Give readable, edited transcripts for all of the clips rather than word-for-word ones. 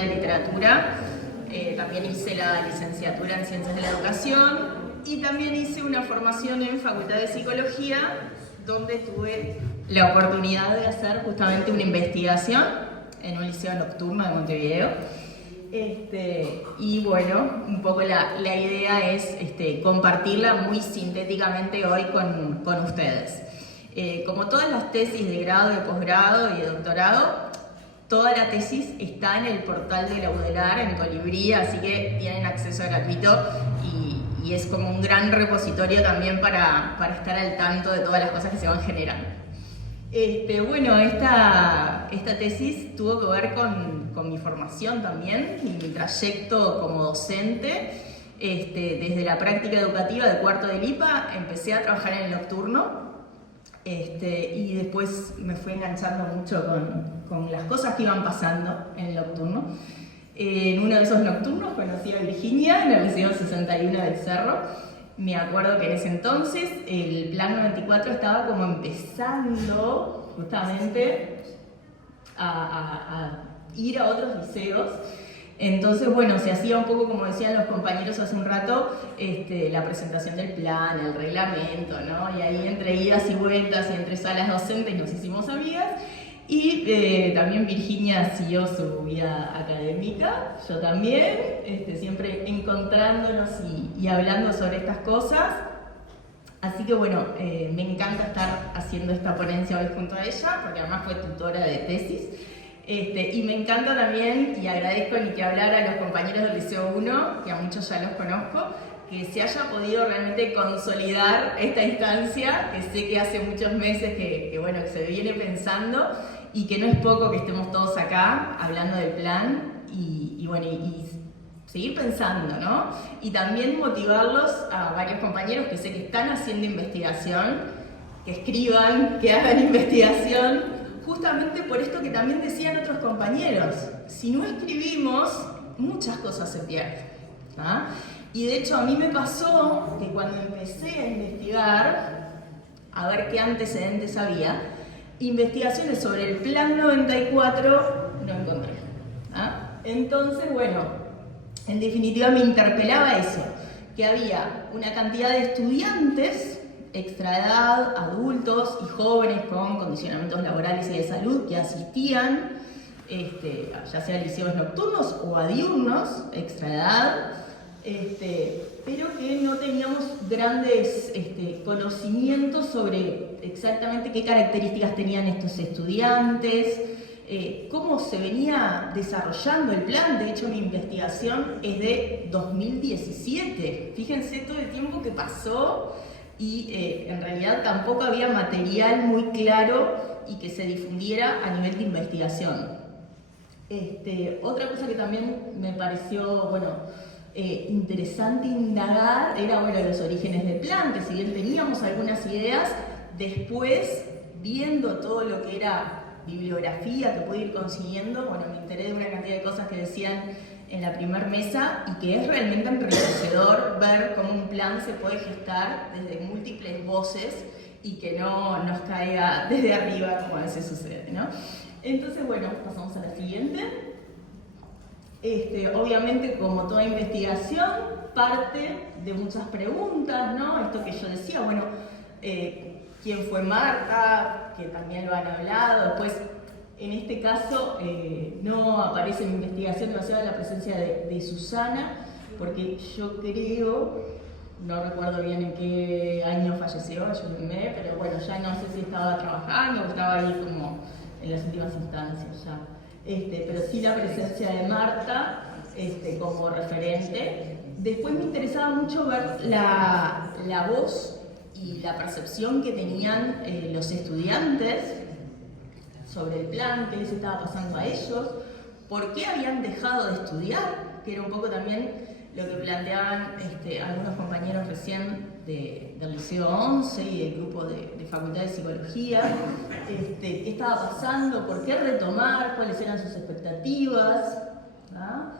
de Literatura, también hice la licenciatura en Ciencias de la Educación y también hice una formación en Facultad de Psicología, donde tuve la oportunidad de hacer justamente una investigación en un liceo nocturno de Montevideo. Y bueno, un poco la idea es compartirla muy sintéticamente hoy con ustedes. Como todas las tesis de grado, de posgrado y de doctorado, toda la tesis está en el portal de la UDELAR, en Colibrí, así que tienen acceso gratuito y es como un gran repositorio también para estar al tanto de todas las cosas que se van generando. Bueno, esta tesis tuvo que ver con mi formación también, y mi trayecto como docente. Desde la práctica educativa de cuarto del IPA empecé a trabajar en el nocturno, y después me fui enganchando mucho con las cosas que iban pasando en el nocturno. En uno de esos nocturnos conocí a Virginia en el Liceo 61 del Cerro. Me acuerdo que en ese entonces el Plan 94 estaba como empezando justamente a ir a otros liceos. Entonces, bueno, se hacía un poco, como decían los compañeros hace un rato, la presentación del plan, el reglamento, ¿no? Y ahí entre idas y vueltas y entre salas docentes nos hicimos amigas. Y también Virginia siguió su vida académica, yo también, siempre encontrándonos y hablando sobre estas cosas. Así que bueno, me encanta estar haciendo esta ponencia hoy junto a ella, porque además fue tutora de tesis. Y me encanta también, y agradezco ni que hablar a los compañeros del Liceo 1, que a muchos ya los conozco, que se haya podido realmente consolidar esta instancia, que sé que hace muchos meses que bueno, que se viene pensando, y que no es poco que estemos todos acá hablando del plan, y bueno, y seguir pensando, ¿no? Y también motivarlos a varios compañeros que sé que están haciendo investigación, que escriban, que hagan investigación, justamente por esto que también decían otros compañeros. Si no escribimos, muchas cosas se pierden, ¿ah? Y de hecho a mí me pasó que cuando empecé a investigar, a ver qué antecedentes había, investigaciones sobre el Plan 94 no encontré, ¿ah? Entonces, bueno, en definitiva me interpelaba eso, que había una cantidad de estudiantes extraedad, adultos y jóvenes con condicionamientos laborales y de salud que asistían, ya sea a liceos nocturnos o a diurnos, extraedad, pero que no teníamos grandes conocimientos sobre exactamente qué características tenían estos estudiantes, cómo se venía desarrollando el plan. De hecho, mi investigación es de 2017. Fíjense todo el tiempo que pasó y en realidad tampoco había material muy claro y que se difundiera a nivel de investigación. Otra cosa que también me pareció, bueno, interesante indagar era, bueno, los orígenes del plan, que si bien teníamos algunas ideas, después, viendo todo lo que era bibliografía que pude ir consiguiendo, bueno, me enteré de una cantidad de cosas que decían en la primera mesa y que es realmente enriquecedor ver cómo un plan se puede gestar desde múltiples voces y que no nos caiga desde arriba como a veces sucede, ¿no? Entonces, bueno, pasamos a la siguiente. Obviamente, como toda investigación, parte de muchas preguntas, ¿no? Esto que yo decía, bueno, ¿quién fue Marta? Que también lo han hablado. Después, en este caso, no aparece en mi investigación demasiado la presencia de Susana, porque yo creo, no recuerdo bien en qué año falleció, ayúdenme, pero bueno, ya no sé si estaba trabajando o estaba ahí como en las últimas instancias ya. Pero sí la presencia de Marta como referente. Después me interesaba mucho ver la voz y la percepción que tenían los estudiantes sobre el plan, qué les estaba pasando a ellos, por qué habían dejado de estudiar, que era un poco también lo que planteaban algunos compañeros recién del Liceo 11 y del grupo de Facultad de Psicología. ¿Qué estaba pasando? ¿Por qué retomar? ¿Cuáles eran sus expectativas? ¿Ah?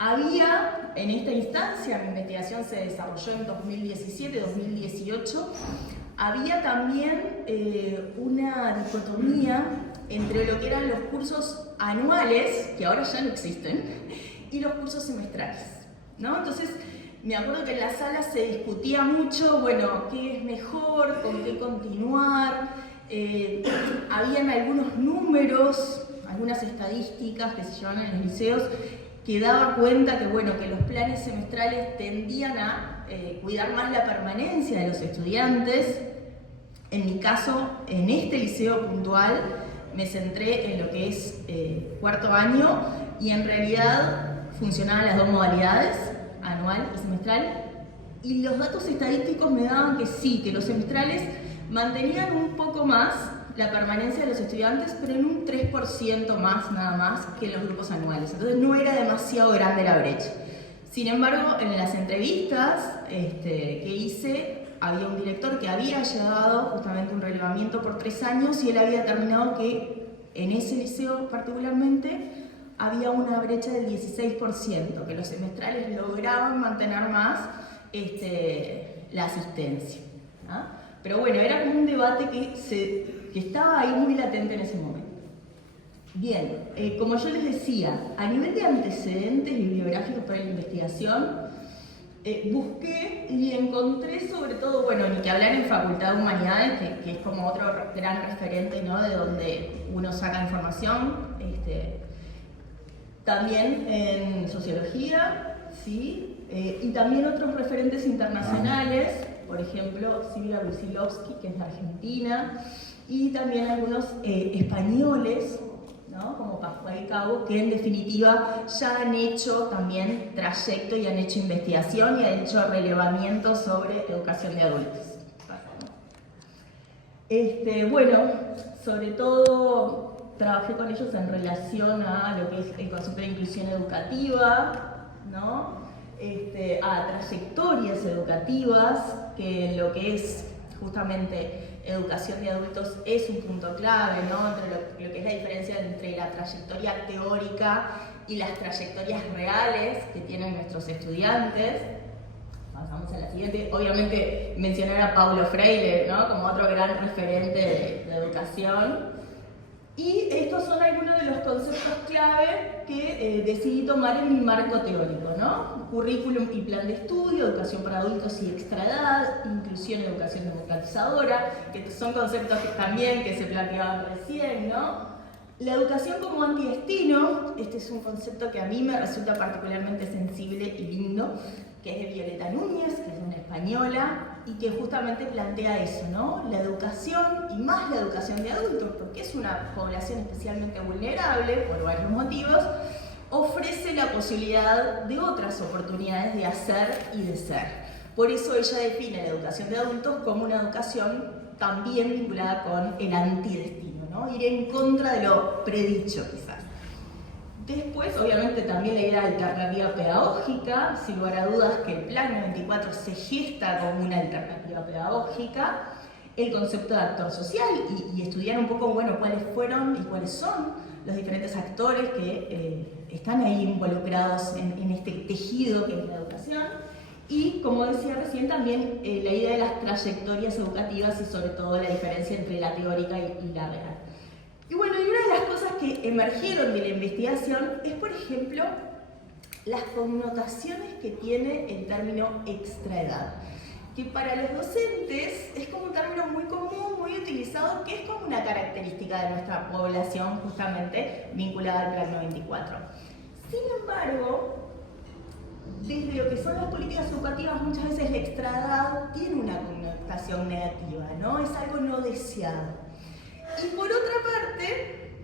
Había en esta instancia, mi investigación se desarrolló en 2017-2018, había también una dicotomía entre lo que eran los cursos anuales, que ahora ya no existen, y los cursos semestrales, ¿no? Entonces, me acuerdo que en la sala se discutía mucho, bueno, qué es mejor, con qué continuar. Habían algunos números, algunas estadísticas que se llevaban en los liceos que daba cuenta que, bueno, que los planes semestrales tendían a cuidar más la permanencia de los estudiantes. En mi caso, en este liceo puntual, me centré en lo que es cuarto año y en realidad funcionaban las dos modalidades, anual y semestral, y los datos estadísticos me daban que sí, que los semestrales mantenían un poco más la permanencia de los estudiantes, pero en un 3% más, nada más, que los grupos anuales. Entonces no era demasiado grande la brecha. Sin embargo, en las entrevistas que hice, había un director que había llevado justamente un relevamiento por 3 años y él había determinado que en ese liceo particularmente había una brecha del 16%, que los semestrales lograban mantener más la asistencia, ¿no? Pero bueno, era como un debate que estaba ahí muy latente en ese momento. Bien, como yo les decía, a nivel de antecedentes bibliográficos para la investigación, busqué y encontré sobre todo, bueno, ni que hablar en Facultad de Humanidades, que es como otro gran referente, ¿no?, de donde uno saca información, también en Sociología, ¿sí? Y también otros referentes internacionales, por ejemplo, Silvia Brusilovsky, que es de Argentina, y también algunos españoles, ¿no?, como Pascual y Cabo, que en definitiva ya han hecho también trayecto y han hecho investigación y han hecho relevamiento sobre educación de adultos. Bueno, sobre todo trabajé con ellos en relación a lo que es el concepto de inclusión educativa, ¿no?, a trayectorias educativas, que lo que es justamente educación de adultos es un punto clave, ¿no?, entre lo que es la diferencia entre la trayectoria teórica y las trayectorias reales que tienen nuestros estudiantes. Pasamos a la siguiente. Obviamente mencionar a Paulo Freire, ¿no?, como otro gran referente de educación. Y estos son algunos de los conceptos clave que decidí tomar en mi marco teórico, ¿no? Currículum y plan de estudio, educación para adultos y extraedad, inclusión y educación democratizadora, que son conceptos que también se planteaban recién, ¿no? La educación como antidestino, este es un concepto que a mí me resulta particularmente sensible y lindo, que es de Violeta Núñez, que es una española, y que justamente plantea eso, ¿no? La educación, y más la educación de adultos, porque es una población especialmente vulnerable, por varios motivos, ofrece la posibilidad de otras oportunidades de hacer y de ser. Por eso ella define la educación de adultos como una educación también vinculada con el antidestino, ¿no? Ir en contra de lo predicho, quizás. Después, obviamente, también la idea de alternativa pedagógica, sin lugar a dudas que el Plan 94 se gesta como una alternativa pedagógica, el concepto de actor social y estudiar un poco, bueno, cuáles fueron y cuáles son los diferentes actores que están ahí involucrados en este tejido que es la educación. Y, como decía recién, también la idea de las trayectorias educativas y sobre todo la diferencia entre la teórica y la real. Y bueno, y una de las cosas que emergieron de la investigación es, por ejemplo, las connotaciones que tiene el término extraedad, que para los docentes es como un término muy común, muy utilizado, que es como una característica de nuestra población justamente vinculada al Plan 94. Sin embargo, desde lo que son las políticas educativas, muchas veces la extraedad tiene una connotación negativa, ¿no? Es algo no deseado. Y por otra parte,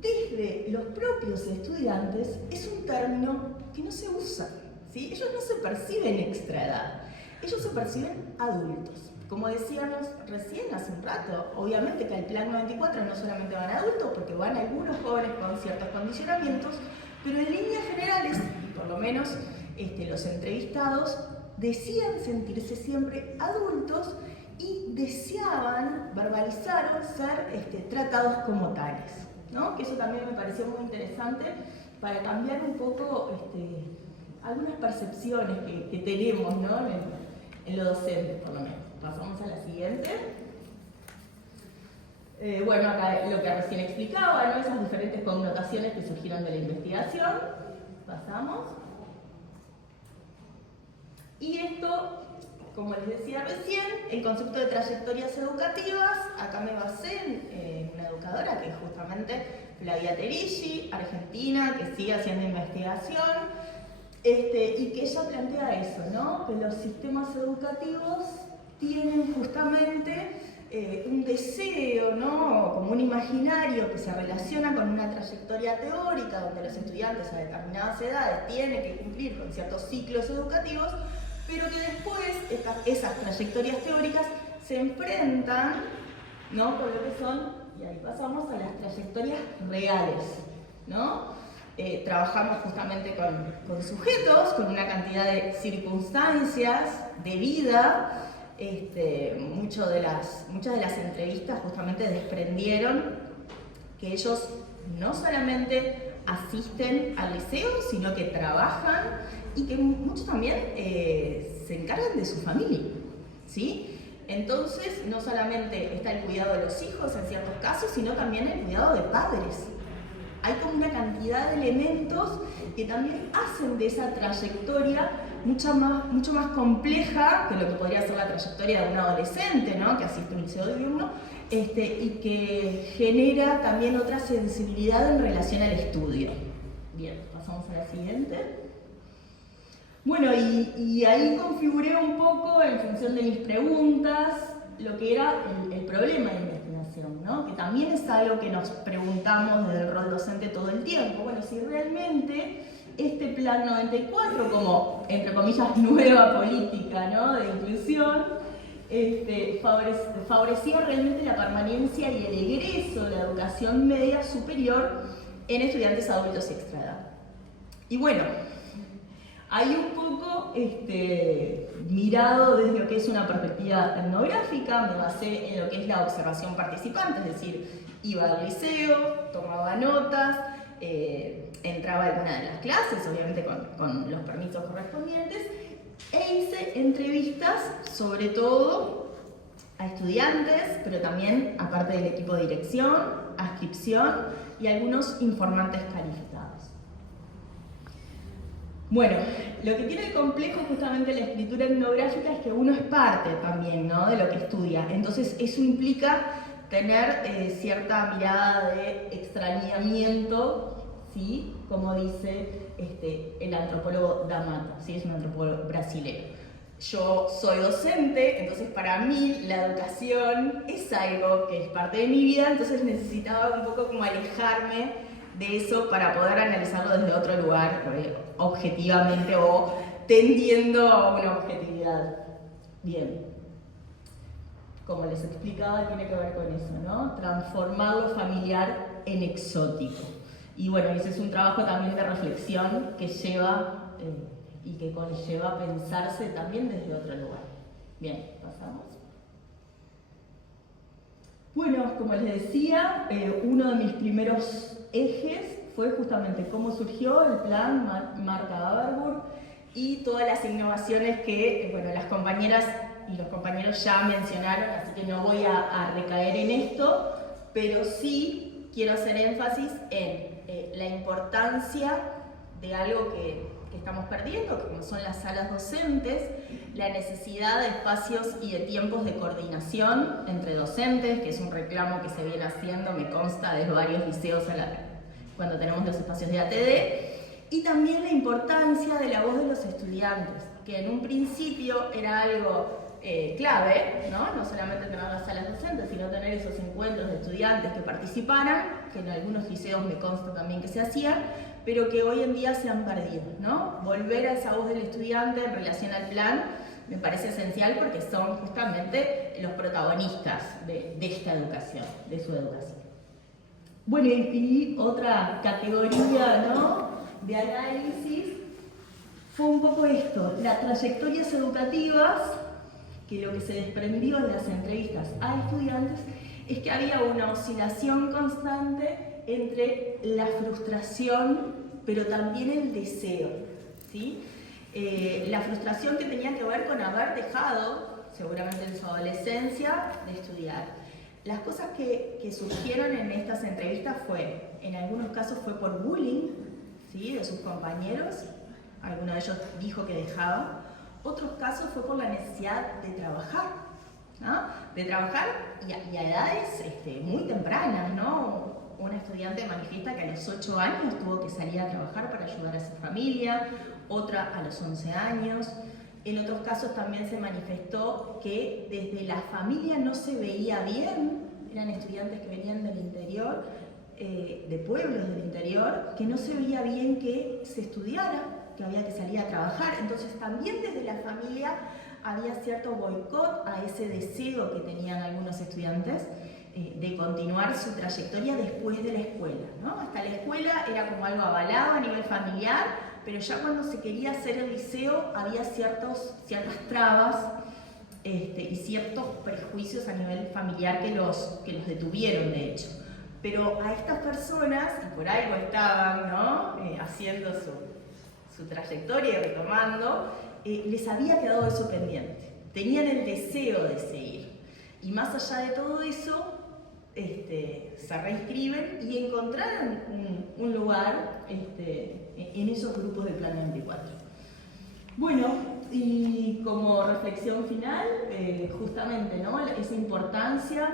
desde los propios estudiantes, es un término que no se usa, ¿sí? Ellos no se perciben extraedad, ellos se perciben adultos. Como decíamos recién hace un rato, obviamente que al Plan 94 no solamente van adultos, porque van algunos jóvenes con ciertos condicionamientos, pero en líneas generales, y por lo menos los entrevistados, decían sentirse siempre adultos y deseaban, verbalizaron ser tratados como tales, ¿no? Que eso también me pareció muy interesante para cambiar un poco algunas percepciones que tenemos, ¿no?, en los docentes, por lo menos. Pasamos a la siguiente. Bueno, acá lo que recién explicaba, ¿no? Esas diferentes connotaciones que surgieron de la investigación. Pasamos. Y esto, como les decía recién, el concepto de trayectorias educativas, acá me basé en una educadora que es justamente Flavia Terigi, argentina, que sigue haciendo investigación, y que ella plantea eso, ¿no? Que los sistemas educativos tienen justamente un deseo, ¿no? Como un imaginario que se relaciona con una trayectoria teórica donde los estudiantes a determinadas edades tienen que cumplir con ciertos ciclos educativos, pero que después esas trayectorias teóricas se enfrentan, ¿no? Con lo que son, y ahí pasamos a las trayectorias reales, ¿no? Trabajamos justamente con sujetos, con una cantidad de circunstancias de vida. Muchas de las entrevistas justamente desprendieron que ellos no solamente asisten al liceo, sino que trabajan y que muchos también se encargan de su familia, ¿sí? Entonces, no solamente está el cuidado de los hijos en ciertos casos, sino también el cuidado de padres. Hay como una cantidad de elementos que también hacen de esa trayectoria mucho más compleja que lo que podría ser la trayectoria de un adolescente, ¿no? Que asiste a un liceo diurno, y que genera también otra sensibilidad en relación al estudio. Bien, pasamos a la siguiente. Bueno, y ahí configuré un poco, en función de mis preguntas, lo que era el problema de investigación, ¿no? Que también es algo que nos preguntamos desde el rol docente todo el tiempo. Bueno, si realmente este Plan 94, como, entre comillas, nueva política, ¿no? De inclusión, favorecía realmente la permanencia y el egreso de la educación media superior en estudiantes adultos y extraedad. Y bueno, hay un poco mirado desde lo que es una perspectiva etnográfica, me basé en lo que es la observación participante, es decir, iba al liceo, tomaba notas, entraba a alguna de las clases, obviamente con los permisos correspondientes, e hice entrevistas sobre todo a estudiantes, pero también a parte del equipo de dirección, adscripción y algunos informantes calificados. Bueno, lo que tiene de complejo justamente la escritura etnográfica es que uno es parte también, ¿no? De lo que estudia. Entonces eso implica tener cierta mirada de extrañamiento, ¿sí? Como dice el antropólogo D'Amato, ¿sí? Es un antropólogo brasileño. Yo soy docente, entonces para mí la educación es algo que es parte de mi vida, entonces necesitaba un poco como alejarme de eso para poder analizarlo desde otro lugar, objetivamente o tendiendo a una objetividad. Bien, como les explicaba, tiene que ver con eso, ¿no? Transformar lo familiar en exótico. Y bueno, ese es un trabajo también de reflexión que lleva y que conlleva pensarse también desde otro lugar. Bien, pasamos. Bueno, como les decía, uno de mis primeros ejes fue justamente cómo surgió el plan Marta Averburg y todas las innovaciones que bueno, las compañeras y los compañeros ya mencionaron, así que no voy a recaer en esto, pero sí quiero hacer énfasis en la importancia de algo que estamos perdiendo, como son las salas docentes, la necesidad de espacios y de tiempos de coordinación entre docentes, que es un reclamo que se viene haciendo, me consta, de varios liceos cuando tenemos los espacios de ATD, y también la importancia de la voz de los estudiantes, que en un principio era algo clave, ¿no? No solamente tener las salas docentes, sino tener esos encuentros de estudiantes que participaran, que en algunos liceos me consta también que se hacían, pero que hoy en día se han perdido, ¿no? Volver a esa voz del estudiante en relación al plan me parece esencial porque son justamente los protagonistas de esta educación, de su educación. Bueno, y otra categoría, ¿no?, de análisis fue un poco esto, las trayectorias educativas, que lo que se desprendió en las entrevistas a estudiantes es que había una oscilación constante entre la frustración, pero también el deseo, ¿sí? La frustración que tenía que ver con haber dejado, seguramente en su adolescencia, de estudiar. las cosas que surgieron en estas entrevistas en algunos casos fue por bullying, ¿sí?, de sus compañeros, alguno de ellos dijo que dejaba, otros casos fue por la necesidad de trabajar, ¿no? De trabajar y a edades muy tempranas, ¿no? Una estudiante manifiesta que a los 8 años tuvo que salir a trabajar para ayudar a su familia, otra a los 11 años. En otros casos también se manifestó que desde la familia no se veía bien, eran estudiantes que venían del interior, de pueblos del interior, que no se veía bien que se estudiara, que había que salir a trabajar. Entonces también desde la familia había cierto boicot a ese deseo que tenían algunos estudiantes de continuar su trayectoria después de la escuela, ¿no? Hasta la escuela era como algo avalado a nivel familiar, pero ya cuando se quería hacer el liceo había ciertas trabas y ciertos prejuicios a nivel familiar que los detuvieron, de hecho. Pero a estas personas, y por algo estaban, ¿no?, haciendo su trayectoria y retomando, les había quedado eso pendiente. Tenían el deseo de seguir. Y más allá de todo eso, se reinscriben y encontraron un lugar en esos grupos del Plan 24. Bueno, y como reflexión final, justamente, ¿no?, esa importancia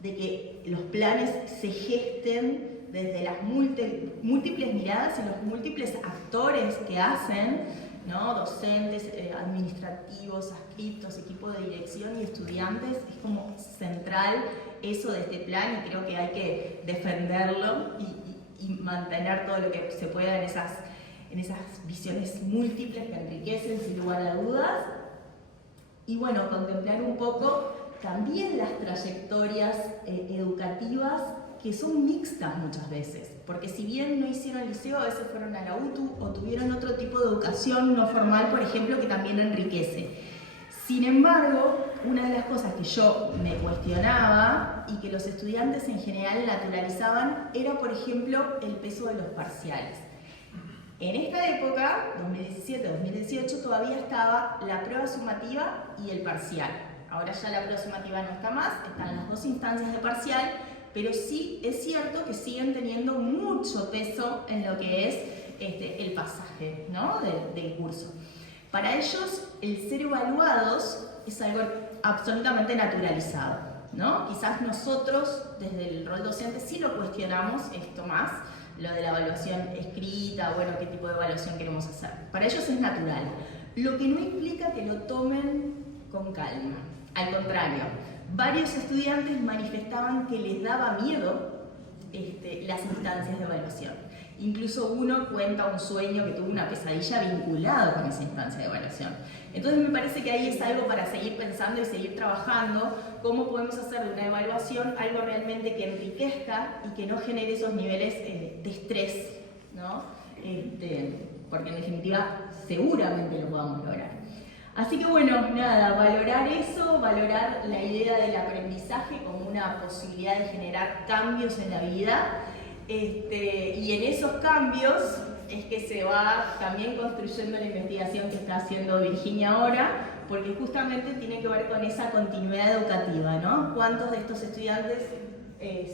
de que los planes se gesten desde las múltiples miradas y los múltiples actores que hacen, ¿no?, docentes, administrativos, adscriptos, equipo de dirección y estudiantes. Es como central eso de este plan y creo que hay que defenderlo y mantener todo lo que se pueda en esas visiones múltiples que enriquecen sin lugar a dudas. Y bueno, contemplar un poco también las trayectorias educativas que son mixtas muchas veces, porque si bien no hicieron liceo, a veces fueron a la UTU o tuvieron otro tipo de educación no formal, por ejemplo, que también enriquece. Sin embargo, una de las cosas que yo me cuestionaba y que los estudiantes en general naturalizaban era, por ejemplo, el peso de los parciales. En esta época, 2017-2018, todavía estaba la prueba sumativa y el parcial. Ahora ya la prueba sumativa no está más, están las dos instancias de parcial, pero sí es cierto que siguen teniendo mucho peso en lo que es el pasaje, ¿no?, del curso. Para ellos, el ser evaluados es algo absolutamente naturalizado, ¿no? Quizás nosotros, desde el rol docente, sí lo cuestionamos esto más, lo de la evaluación escrita, bueno, qué tipo de evaluación queremos hacer. Para ellos es natural, lo que no implica que lo tomen con calma. Al contrario, varios estudiantes manifestaban que les daba miedo las instancias de evaluación. Incluso uno cuenta un sueño que tuvo una pesadilla vinculado con esa instancia de evaluación. Entonces me parece que ahí es algo para seguir pensando y seguir trabajando, cómo podemos hacer de una evaluación algo realmente que enriquezca y que no genere esos niveles de estrés, ¿no? Porque en definitiva seguramente lo podamos lograr. Así que bueno, nada, valorar eso, valorar la idea del aprendizaje como una posibilidad de generar cambios en la vida, y en esos cambios es que se va también construyendo la investigación que está haciendo Virginia ahora, porque justamente tiene que ver con esa continuidad educativa, ¿no? ¿Cuántos de estos estudiantes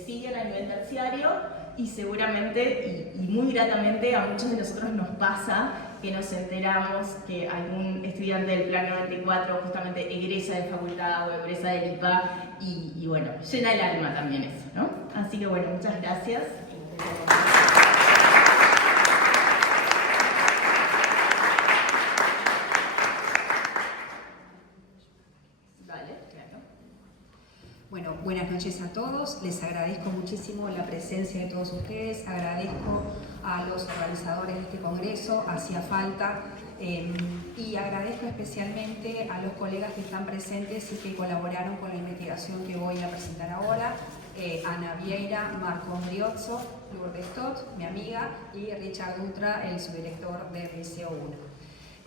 siguen a nivel terciario? Y seguramente, y muy gratamente, a muchos de nosotros nos pasa que nos enteramos que algún estudiante del Plan 94 justamente egresa de facultad o egresa del IPA y bueno, llena el alma también eso, ¿no? Así que bueno, muchas gracias. Bueno, buenas noches a todos. Les agradezco muchísimo la presencia de todos ustedes. Agradezco a los organizadores de este congreso, hacía falta. Y agradezco especialmente a los colegas que están presentes y que colaboraron con la investigación que voy a presentar ahora. Ana Vieira, Marco Briozzo, Lourdes Stott, mi amiga, y Richard Dutra, el subdirector del Liceo 1.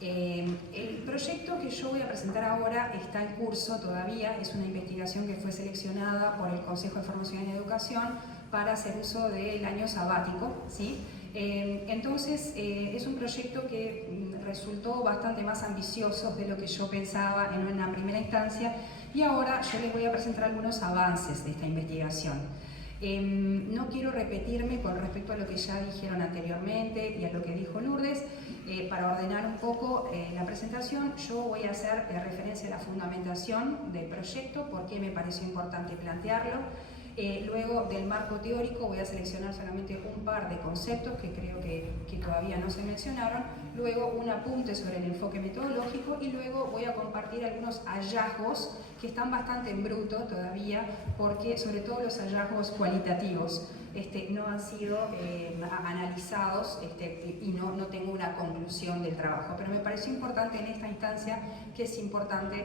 El proyecto que yo voy a presentar ahora está en curso todavía, es una investigación que fue seleccionada por el Consejo de Formación y Educación para hacer uso del año sabático, ¿sí? Entonces es un proyecto que resultó bastante más ambicioso de lo que yo pensaba en una primera instancia, Y ahora yo les voy a presentar algunos avances de esta investigación. No quiero repetirme con respecto a lo que ya dijeron anteriormente y a lo que dijo Lourdes. Para ordenar un poco la presentación, yo voy a hacer referencia a la fundamentación del proyecto, porque me pareció importante plantearlo. Luego del marco teórico voy a seleccionar solamente un par de conceptos que creo que todavía no se mencionaron, luego un apunte sobre el enfoque metodológico y luego voy a compartir algunos hallazgos que están bastante en bruto todavía, porque sobre todo los hallazgos cualitativos no han sido analizados y no tengo una conclusión del trabajo, pero me pareció importante en esta instancia, que es importante,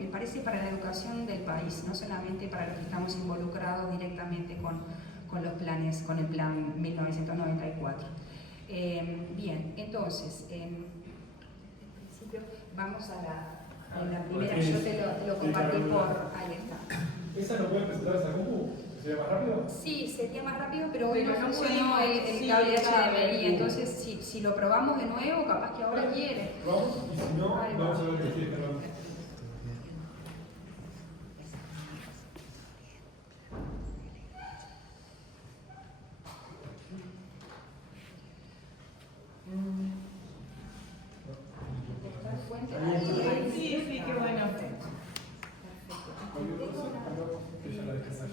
me parece, para la educación del país, no solamente para los que estamos involucrados directamente con los planes, con el plan 1994. Bien, entonces, en principio vamos a la primera, yo te lo compartí por, ahí está. ¿Esa no puede presentar esa compu? ¿Sería más rápido? Sí, sería más rápido, pero hoy no no funcionó podemos, el sí, cable claro. HDMI, entonces si lo probamos de nuevo, capaz que ahora quiere. Vamos, y si no, Ahí vamos va. a ver qué quiere. ¿Está el puente? Sí, sí, qué bueno. Cualquier cosa, que ya la dejé allá.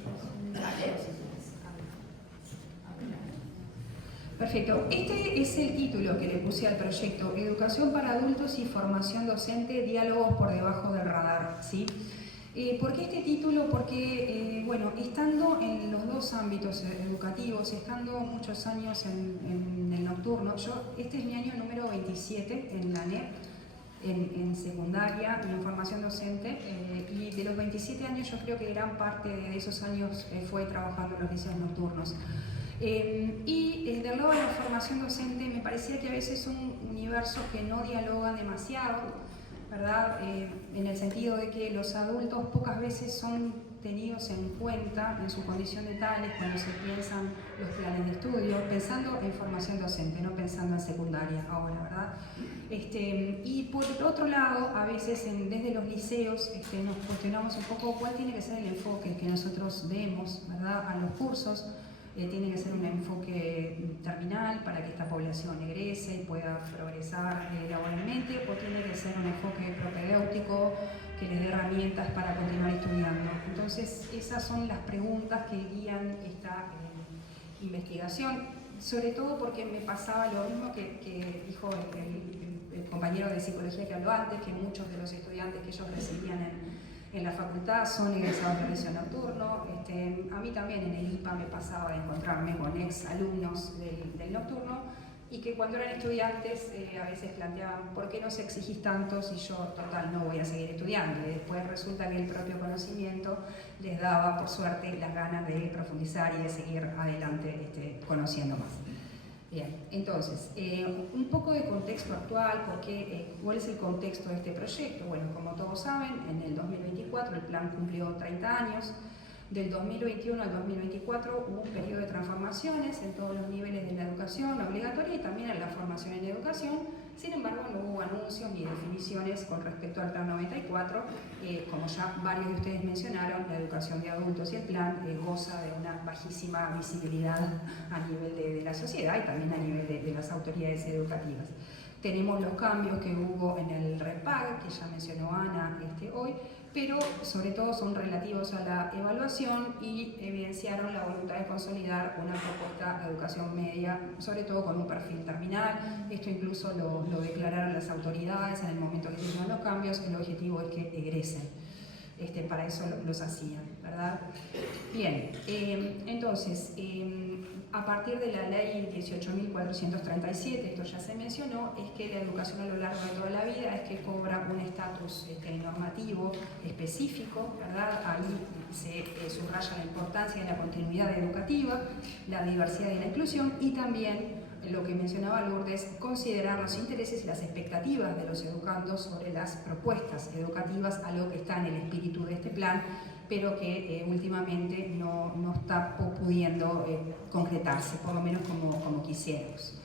Perfecto. Este es el título que le puse al proyecto: Educación para adultos y formación docente, diálogos por debajo del radar. ¿Sí? ¿Por qué este título? Porque, bueno, estando en los dos ámbitos educativos, estando muchos años en el nocturno, este es mi año número 27 en la NEP, en secundaria, en formación docente, y de los 27 años yo creo que gran parte de esos años fue trabajando en los liceos nocturnos. Y del lado de la formación docente me parecía que a veces son universos que no dialogan demasiado, ¿verdad? En el sentido de que los adultos pocas veces son tenidos en cuenta en su condición de tales cuando se piensan los planes de estudio, pensando en formación docente, no pensando en secundaria ahora, ¿verdad? Y por el otro lado, a veces desde los liceos nos cuestionamos un poco cuál tiene que ser el enfoque que nosotros demos, ¿verdad?, a los cursos. Tiene que ser un enfoque terminal para que esta población egrese y pueda progresar laboralmente, o tiene que ser un enfoque propedéutico que les dé herramientas para continuar estudiando. Entonces, esas son las preguntas que guían esta investigación, sobre todo porque me pasaba lo mismo que dijo el compañero de psicología que habló antes, que muchos de los estudiantes que ellos recibían en la facultad son egresados de liceo nocturno. A mí también en el IPA me pasaba de encontrarme con ex alumnos del nocturno, y que cuando eran estudiantes a veces planteaban: ¿por qué nos exigís tanto si yo, total, no voy a seguir estudiando? Y después resulta que el propio conocimiento les daba, por suerte, las ganas de profundizar y de seguir adelante conociendo más. Bien, entonces, un poco de contexto actual, porque ¿cuál es el contexto de este proyecto? Bueno, como todos saben, en el 2024 el plan cumplió 30 años. Del 2021 al 2024 hubo un periodo de transformaciones en todos los niveles de la educación obligatoria y también en la formación en educación. Sin embargo, no hubo anuncios ni definiciones con respecto al plan 94. Como ya varios de ustedes mencionaron, la educación de adultos y el plan goza de una bajísima visibilidad a nivel de la sociedad y también a nivel de las autoridades educativas. Tenemos los cambios que hubo en el REPAG, que ya mencionó Ana hoy, pero sobre todo son relativos a la evaluación y evidenciaron la voluntad de consolidar una propuesta de educación media, sobre todo con un perfil terminal. Esto incluso lo declararon las autoridades en el momento que hicieron los cambios. El objetivo es que egresen. Para eso los hacían, ¿verdad? Bien, entonces, a partir de la ley 18.437, esto ya se mencionó, es que la educación a lo largo de toda la vida es que cobra un estatus normativo específico, ¿verdad? Ahí se subraya la importancia de la continuidad educativa, la diversidad y la inclusión, y también lo que mencionaba Lourdes, considerar los intereses y las expectativas de los educandos sobre las propuestas educativas, algo que está en el espíritu de este plan, pero que últimamente no está pudiendo concretarse, por lo menos como quisiéramos.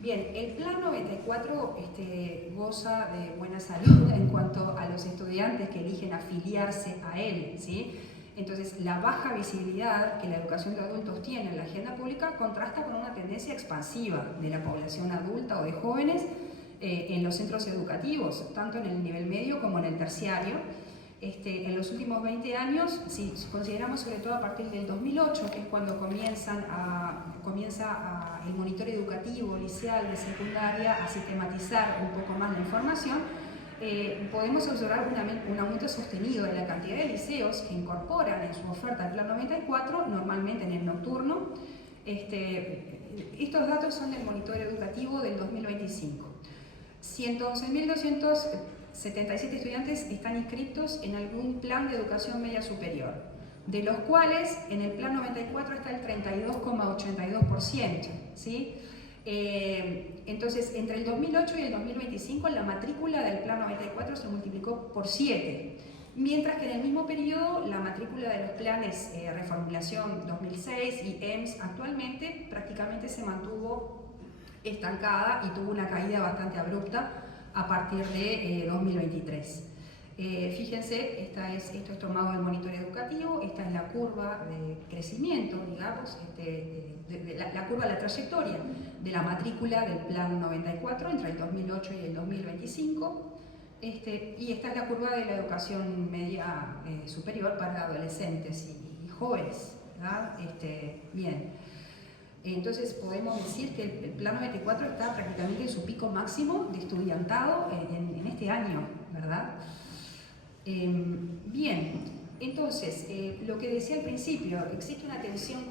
Bien, el Plan 94 goza de buena salud en cuanto a los estudiantes que eligen afiliarse a él, ¿sí? Entonces, la baja visibilidad que la educación de adultos tiene en la agenda pública contrasta con una tendencia expansiva de la población adulta o de jóvenes en los centros educativos, tanto en el nivel medio como en el terciario. En los últimos 20 años, si consideramos sobre todo a partir del 2008, que es cuando comienza el monitoreo educativo, liceal, de secundaria, a sistematizar un poco más la información, podemos observar un aumento sostenido de la cantidad de liceos que incorporan en su oferta el Plan 94, normalmente en el nocturno. Estos datos son del monitoreo educativo del 2025. 111.277 estudiantes están inscritos en algún plan de educación media superior, de los cuales en el Plan 94 está el 32,82%, ¿sí? Entonces, entre el 2008 y el 2025 la matrícula del Plan 94 se multiplicó por 7, mientras que en el mismo periodo la matrícula de los planes Reformulación 2006 y EMS actualmente prácticamente se mantuvo estancada y tuvo una caída bastante abrupta a partir de 2023. Fíjense, esto es tomado del monitoreo educativo, esta es la curva de crecimiento, digamos, la curva de la trayectoria de la matrícula del Plan 94 entre el 2008 y el 2025, y esta es la curva de la educación media superior para adolescentes y jóvenes, ¿verdad? Bien. Entonces podemos decir que el Plan 94 está prácticamente en su pico máximo de estudiantado en este año, ¿verdad? Bien, entonces, lo que decía al principio, existe una tensión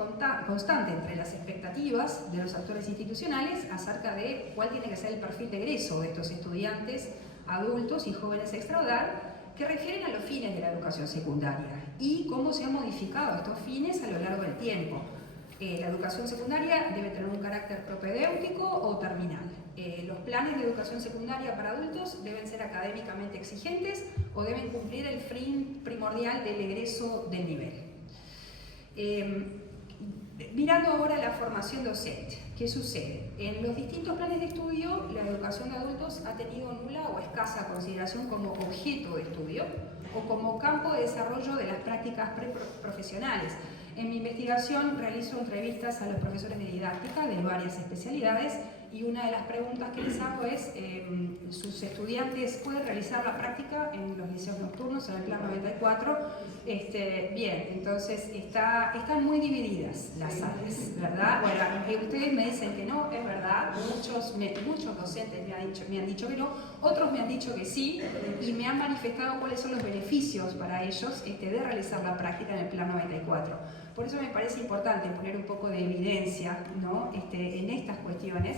constante entre las expectativas de los actores institucionales acerca de cuál tiene que ser el perfil de egreso de estos estudiantes, adultos y jóvenes extrahogar, que refieren a los fines de la educación secundaria y cómo se han modificado estos fines a lo largo del tiempo. La educación secundaria debe tener un carácter propedéutico o terminal. Los planes de educación secundaria para adultos deben ser académicamente exigentes o deben cumplir el fin primordial del egreso del nivel. Mirando ahora la formación docente, ¿qué sucede? En los distintos planes de estudio, la educación de adultos ha tenido nula o escasa consideración como objeto de estudio o como campo de desarrollo de las prácticas preprofesionales. En mi investigación realizo entrevistas a los profesores de didáctica de varias especialidades y una de las preguntas que les hago es, ¿sus estudiantes pueden realizar la práctica en los liceos nocturnos, en el Plan 94? Bien, entonces están muy divididas las salas, ¿verdad? Bueno, ustedes me dicen que no, es verdad, muchos docentes me han dicho que no, otros me han dicho que sí y me han manifestado cuáles son los beneficios para ellos de realizar la práctica en el Plan 94. Por eso me parece importante poner un poco de evidencia, ¿no? En estas cuestiones,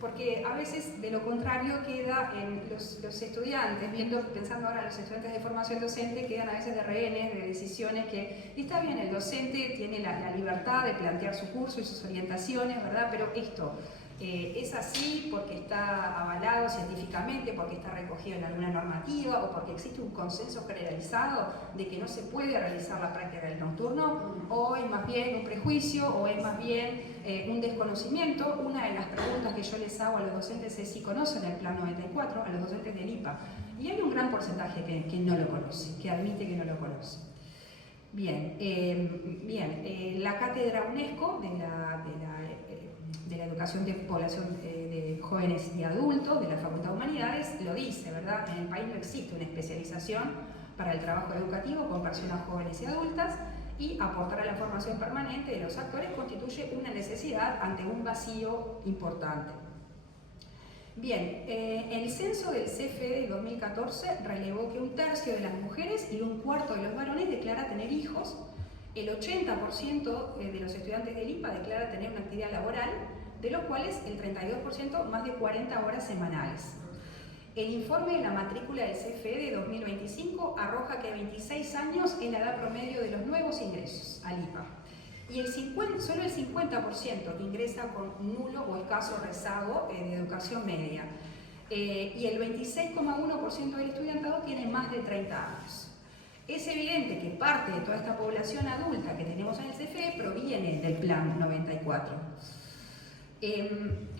porque a veces de lo contrario queda en los estudiantes, pensando ahora en los estudiantes de formación docente, quedan a veces de rehenes de decisiones que, está bien, el docente tiene la libertad de plantear su curso y sus orientaciones, ¿verdad? Pero esto es así porque está avalado científicamente, porque está recogido en alguna normativa o porque existe un consenso generalizado de que no se puede realizar la práctica del nocturno, o es más bien un prejuicio o es más bien un desconocimiento. Una de las preguntas que yo les hago a los docentes es si conocen el Plan 94, a los docentes del IPA, y hay un gran porcentaje que no lo conoce, que admite que no lo conoce. Bien, la cátedra UNESCO de la educación de población de jóvenes y adultos de la Facultad de Humanidades lo dice, ¿verdad? En el país no existe una especialización para el trabajo educativo con personas jóvenes y adultas, y aportar a la formación permanente de los actores constituye una necesidad ante un vacío importante. Bien, el censo del CFE de 2014 relevó que 1/3 de las mujeres y 1/4 de los varones declara tener hijos. El 80% de los estudiantes del IPA declara tener una actividad laboral, de los cuales el 32% más de 40 horas semanales. El informe de la matrícula del CFE de 2025 arroja que 26 años es la edad promedio de los nuevos ingresos al IPA. Y solo el 50% que ingresa con nulo o escaso rezago de educación media. Y el 26,1% del estudiantado tiene más de 30 años. Es evidente que parte de toda esta población adulta que tenemos en el CFE proviene del Plan 94.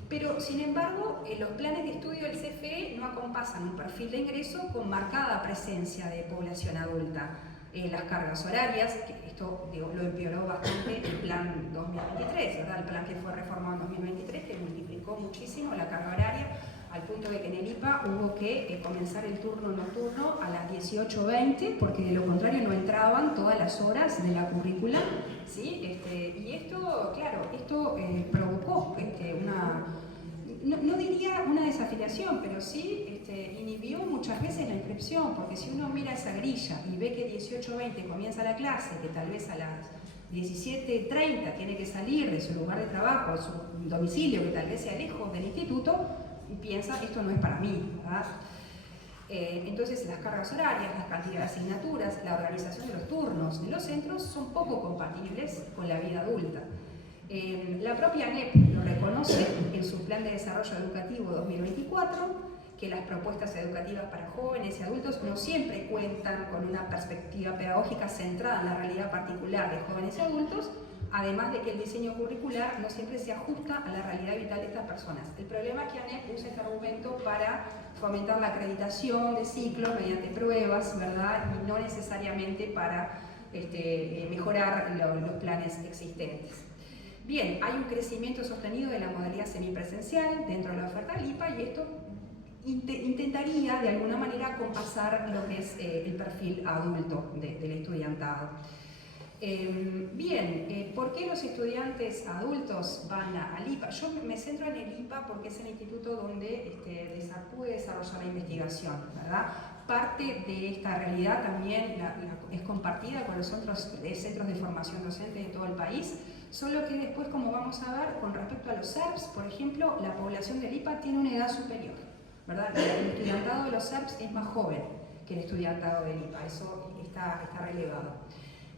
Pero, sin embargo, los planes de estudio del CFE no acompasan un perfil de ingreso con marcada presencia de población adulta. Las cargas horarias, que esto lo empeoró bastante el plan 2023, ¿verdad? El plan que fue reformado en 2023, que multiplicó muchísimo la carga horaria, al punto de que en el IPA hubo que comenzar el turno nocturno a las 18:20, porque de lo contrario no entraban todas las horas de la currícula, ¿sí? Y esto, claro, provocó no diría una desafiliación, pero sí inhibió muchas veces la inscripción, porque si uno mira esa grilla y ve que 18:20 comienza la clase, que tal vez a las 17:30 tiene que salir de su lugar de trabajo, de su domicilio, que tal vez sea lejos del instituto, y piensa, esto no es para mí, ¿verdad? Entonces las cargas horarias, la cantidad de asignaturas, la organización de los turnos de los centros son poco compatibles con la vida adulta. La propia ANEP lo reconoce en su Plan de Desarrollo Educativo 2024, que las propuestas educativas para jóvenes y adultos no siempre cuentan con una perspectiva pedagógica centrada en la realidad particular de jóvenes y adultos, además de que el diseño curricular no siempre se ajusta a la realidad vital de estas personas. El problema es que ANEP usa este argumento para fomentar la acreditación de ciclos mediante pruebas, ¿verdad? Y no necesariamente para mejorar los planes existentes. Bien, hay un crecimiento sostenido de la modalidad semipresencial dentro de la oferta del IPA, y esto intentaría de alguna manera acompasar lo que es el perfil adulto del estudiantado. ¿Por qué los estudiantes adultos van al IPA? Yo me centro en el IPA porque es el instituto donde pude desarrollar la investigación, ¿verdad? Parte de esta realidad también es compartida con los otros centros de formación docente de todo el país, solo que después, como vamos a ver, con respecto a los CERPs, por ejemplo, la población del IPA tiene una edad superior, ¿verdad? El estudiantado de los CERPs es más joven que el estudiantado del IPA, eso está relevado.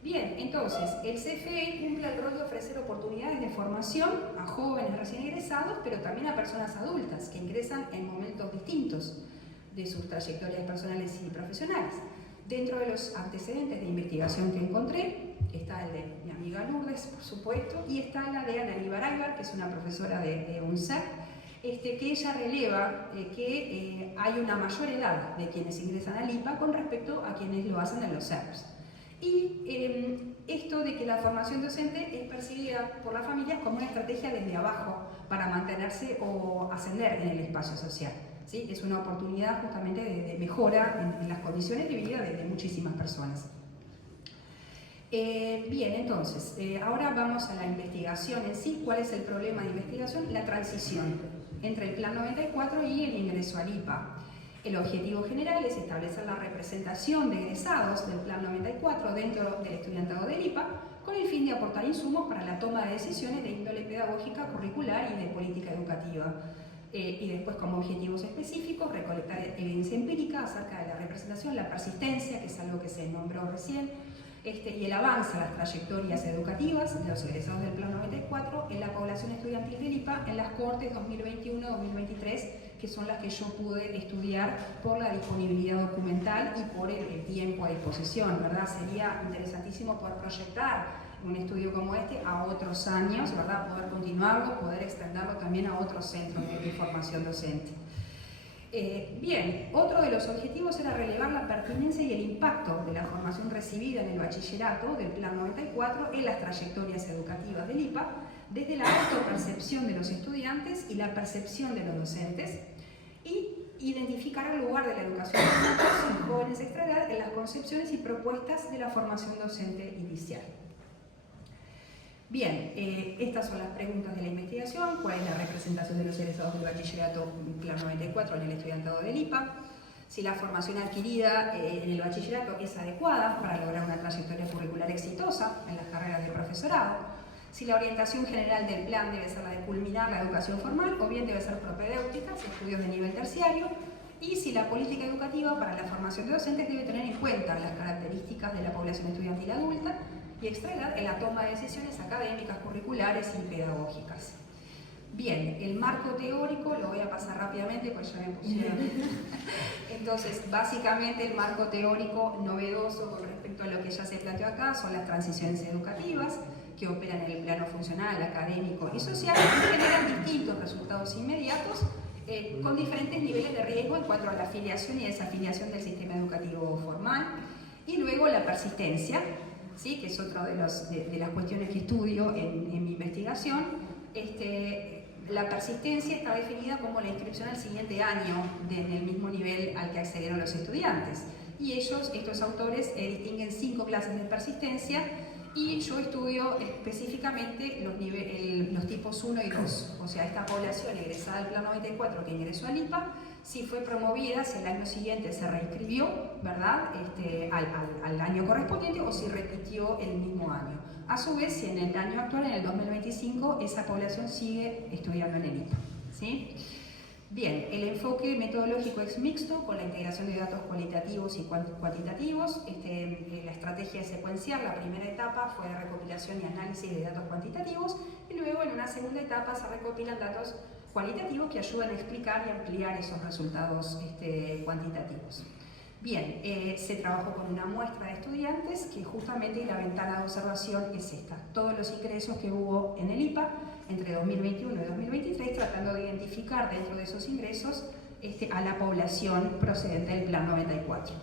Bien, entonces, el CFE cumple el rol de ofrecer oportunidades de formación a jóvenes recién egresados, pero también a personas adultas que ingresan en momentos distintos de sus trayectorias personales y profesionales. Dentro de los antecedentes de investigación que encontré, está el de mi amiga Lourdes, por supuesto, y está la de Analí Baraybar, que es una profesora de UNCEP, que ella releva que hay una mayor edad de quienes ingresan al IPA con respecto a quienes lo hacen en los CERPs. Y esto de que la formación docente es percibida por las familias como una estrategia desde abajo para mantenerse o ascender en el espacio social, ¿sí? Es una oportunidad justamente de mejora en las condiciones de vida de muchísimas personas. Bien, entonces, ahora vamos a la investigación en sí. ¿Cuál es el problema de investigación? La transición entre el Plan 94 y el ingreso al IPA. El objetivo general es establecer la representación de egresados del Plan 94 dentro del estudiantado del IPA, con el fin de aportar insumos para la toma de decisiones de índole pedagógica, curricular y de política educativa. Y después, como objetivos específicos, recolectar evidencia empírica acerca de la representación, la persistencia, que es algo que se nombró recién, y el avance a las trayectorias educativas de los egresados del Plan 94 en la población estudiantil del IPA en las cohortes 2021-2023, que son las que yo pude estudiar por la disponibilidad documental y por el tiempo a disposición, ¿verdad? Sería interesantísimo poder proyectar un estudio como este a otros años, ¿verdad? Poder continuarlo, poder extenderlo también a otros centros de formación docente. Bien, otro de los objetivos era relevar la pertinencia y el impacto de la formación recibida en el bachillerato del Plan 94 en las trayectorias educativas del IPA, desde la autopercepción de los estudiantes y la percepción de los docentes, y identificar el lugar de la educación de adultos en jóvenes extraedad en las concepciones y propuestas de la formación docente inicial. Bien, estas son las preguntas de la investigación. ¿Cuál es la representación de los egresados del bachillerato Plan 94 en el estudiantado del IPA? Si la formación adquirida en el bachillerato es adecuada para lograr una trayectoria curricular exitosa en las carreras de profesorado. Si la orientación general del plan debe ser la de culminar la educación formal o bien debe ser propedéutica, estudios de nivel terciario. Y si la política educativa para la formación de docentes debe tener en cuenta las características de la población estudiantil adulta y extraedad en la toma de decisiones académicas, curriculares y pedagógicas. Bien, el marco teórico lo voy a pasar rápidamente, pues ya me pusieron. Entonces, básicamente el marco teórico novedoso con respecto a lo que ya se planteó acá son las transiciones educativas que operan en el plano funcional, académico y social y generan distintos, resultados inmediatos, con diferentes niveles de riesgo en cuanto a la afiliación y desafiliación del sistema educativo formal. Y luego la persistencia, ¿sí? Que es otra de las cuestiones que estudio en mi investigación. La persistencia está definida como la inscripción al siguiente año en el mismo nivel al que accedieron los estudiantes. Y estos autores, distinguen 5 clases de persistencia, y yo estudio específicamente los tipos 1 y 2, o sea, esta población egresada del Plan 94 que ingresó al IPA, si fue promovida, si al año siguiente se reinscribió, ¿verdad? Al año correspondiente, o si repitió el mismo año. A su vez, si en el año actual, en el 2025, esa población sigue estudiando en el IPA, ¿sí? Bien, el enfoque metodológico es mixto, con la integración de datos cualitativos y cuantitativos. La estrategia es secuencial. La primera etapa fue de recopilación y análisis de datos cuantitativos, y luego en una segunda etapa se recopilan datos cualitativos que ayudan a explicar y ampliar esos resultados cuantitativos. Bien, se trabajó con una muestra de estudiantes, que justamente la ventana de observación es esta. Todos los ingresos que hubo en el IPA entre 2021 y 2023, tratando de identificar dentro de esos ingresos a la población procedente del Plan 94.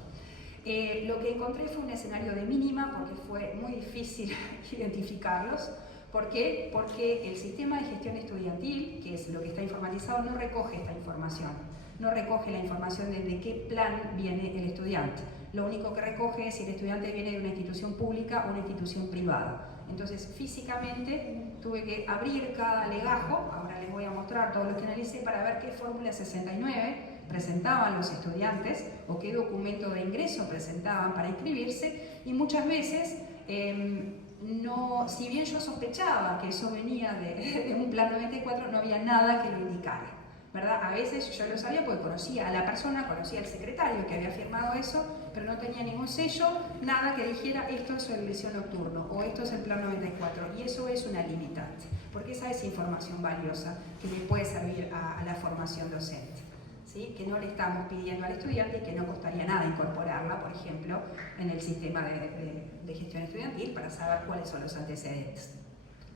Lo que encontré fue un escenario de mínima, porque fue muy difícil identificarlos. ¿Por qué? Porque el sistema de gestión estudiantil, que es lo que está informatizado, no recoge esta información. No recoge la información de qué plan viene el estudiante. Lo único que recoge es si el estudiante viene de una institución pública o una institución privada. Entonces, físicamente tuve que abrir cada legajo. Ahora les voy a mostrar todos los que analicé para ver qué fórmula 69 presentaban los estudiantes o qué documento de ingreso presentaban para inscribirse, y muchas veces, si bien yo sospechaba que eso venía de un Plan 94, no había nada que lo indicara, ¿verdad? A veces yo lo sabía porque conocía a la persona, conocía al secretario que había firmado eso, pero no tenía ningún sello, nada que dijera esto es el liceo nocturno o esto es el Plan 94, y eso es una limitante, porque esa es información valiosa que le puede servir a la formación docente, ¿sí? Que no le estamos pidiendo al estudiante y que no costaría nada incorporarla, por ejemplo, en el sistema de gestión estudiantil para saber cuáles son los antecedentes.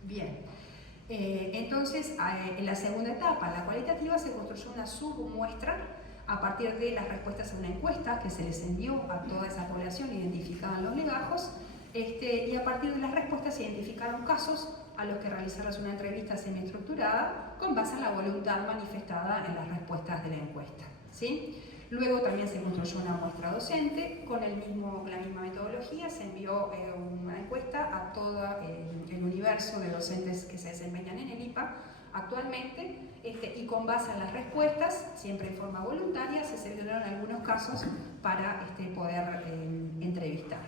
Bien. Entonces, en la segunda etapa, la cualitativa, se construyó una submuestra a partir de las respuestas a una encuesta que se les envió a toda esa población, identificaban los legajos, y a partir de las respuestas se identificaron casos a los que realizarles una entrevista semiestructurada con base en la voluntad manifestada en las respuestas de la encuesta, ¿sí? Luego también se construyó una muestra docente con la misma metodología. Se envió una encuesta a todo el universo de docentes que se desempeñan en el IPA actualmente, y con base en las respuestas, siempre en forma voluntaria, se seleccionaron algunos casos para poder entrevistar.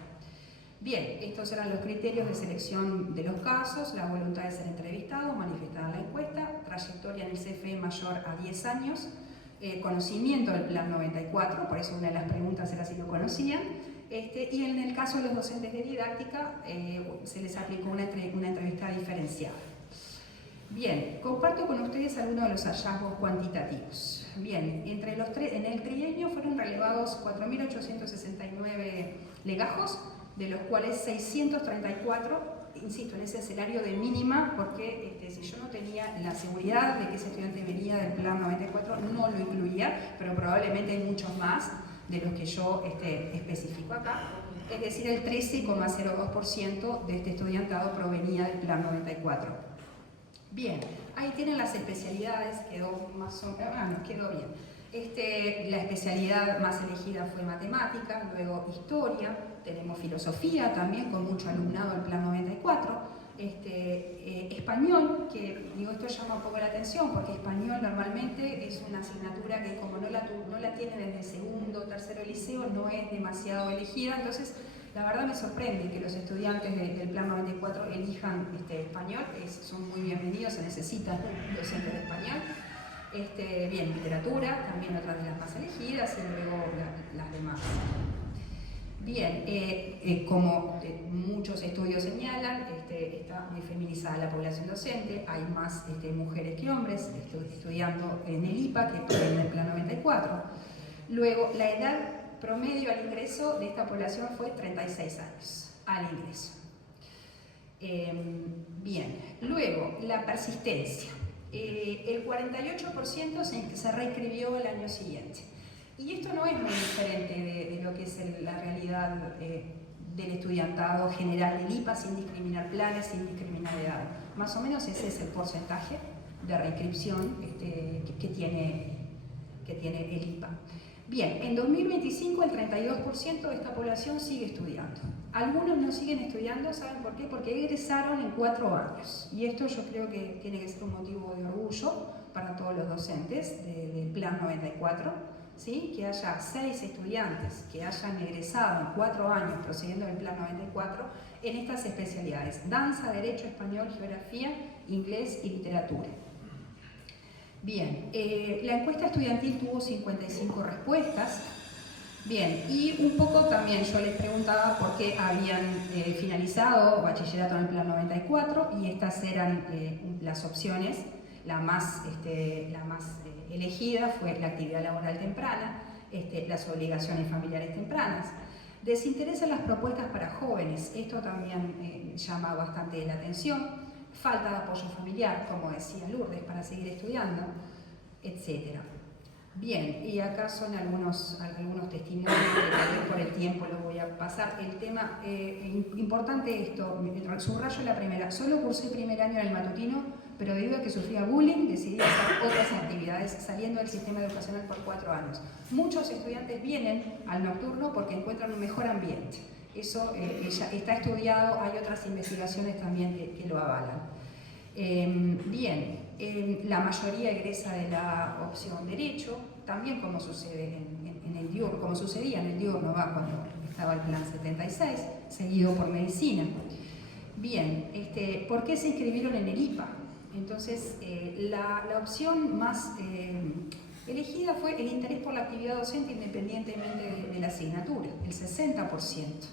Bien, estos eran los criterios de selección de los casos: la voluntad de ser entrevistado, manifestada en la encuesta, trayectoria en el CFE mayor a 10 años, conocimiento del Plan 94, por eso una de las preguntas era si lo conocían, y en el caso de los docentes de didáctica se les aplicó una entrevista diferenciada. Bien, comparto con ustedes algunos de los hallazgos cuantitativos. Bien, en el trienio fueron relevados 4.869 legajos, de los cuales 634, insisto, en ese escenario de mínima, porque si yo no tenía la seguridad de que ese estudiante venía del Plan 94, no lo incluía, pero probablemente hay muchos más de los que yo especifico acá. Es decir, el 13,02% de este estudiantado provenía del Plan 94. Bien, ahí tienen las especialidades, quedó más o menos, quedó bien. La especialidad más elegida fue matemática, luego historia, tenemos filosofía también con mucho alumnado del Plan 94, español, que digo, esto llama un poco la atención porque español normalmente es una asignatura que como no la tienen desde el segundo o tercero liceo, no es demasiado elegida. Entonces la verdad me sorprende que los estudiantes del Plan 94 elijan español, son muy bienvenidos, se necesitan docentes de español. Bien, literatura, también otra de las más elegidas, y luego las demás. Bien, como muchos estudios señalan, está muy feminizada la población docente, hay más mujeres que hombres estudiando en el IPA que en el Plan 94. Luego, la edad promedio al ingreso de esta población fue 36 años al ingreso. Bien, luego, la persistencia. El 48% se reinscribió el año siguiente. Y esto no es muy diferente de lo que es la realidad del estudiantado general del IPA, sin discriminar planes, sin discriminar edad. Más o menos ese es el porcentaje de reinscripción que tiene el IPA. Bien, en 2025 el 32% de esta población sigue estudiando. Algunos no siguen estudiando, ¿saben por qué? Porque egresaron en 4 años. Y esto yo creo que tiene que ser un motivo de orgullo para todos los docentes del Plan 94, ¿sí? Que haya 6 estudiantes que hayan egresado en 4 años prosiguiendo el Plan 94 en estas especialidades: danza, derecho, español, geografía, inglés y literatura. Bien, la encuesta estudiantil tuvo 55 respuestas. Bien, y un poco también yo les preguntaba por qué habían finalizado bachillerato en el Plan 94, y estas eran las opciones. La más elegida fue la actividad laboral temprana, las obligaciones familiares tempranas. Desinterés en las propuestas para jóvenes, esto también llama bastante la atención. Falta de apoyo familiar, como decía Lourdes, para seguir estudiando, etc. Bien, y acá son algunos testimonios que tal vez por el tiempo los voy a pasar. El tema, importante esto, subrayo la primera: solo cursé el primer año en el matutino, pero debido a que sufría bullying decidí hacer otras actividades saliendo del sistema educacional por 4 años. Muchos estudiantes vienen al nocturno porque encuentran un mejor ambiente. Eso ya está estudiado, hay otras investigaciones también que lo avalan. Bien, la mayoría egresa de la opción derecho, también como sucede en el diurno, como sucedía en el diurno cuando estaba el Plan 76, seguido por medicina. Bien, ¿por qué se inscribieron en el IPA? Entonces, la opción más elegida fue el interés por la actividad docente independientemente de la asignatura, el 60%.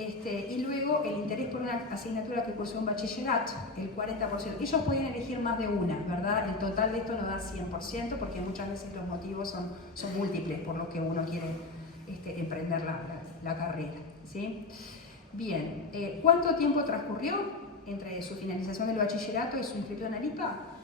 Y luego el interés por una asignatura que cursó un bachillerato, el 40%. Ellos podían elegir más de una, ¿verdad? El total de esto no da 100%, porque muchas veces los motivos son múltiples por lo que uno quiere emprender la carrera, ¿sí? Bien, ¿cuánto tiempo transcurrió entre su finalización del bachillerato y su inscripción al IPA?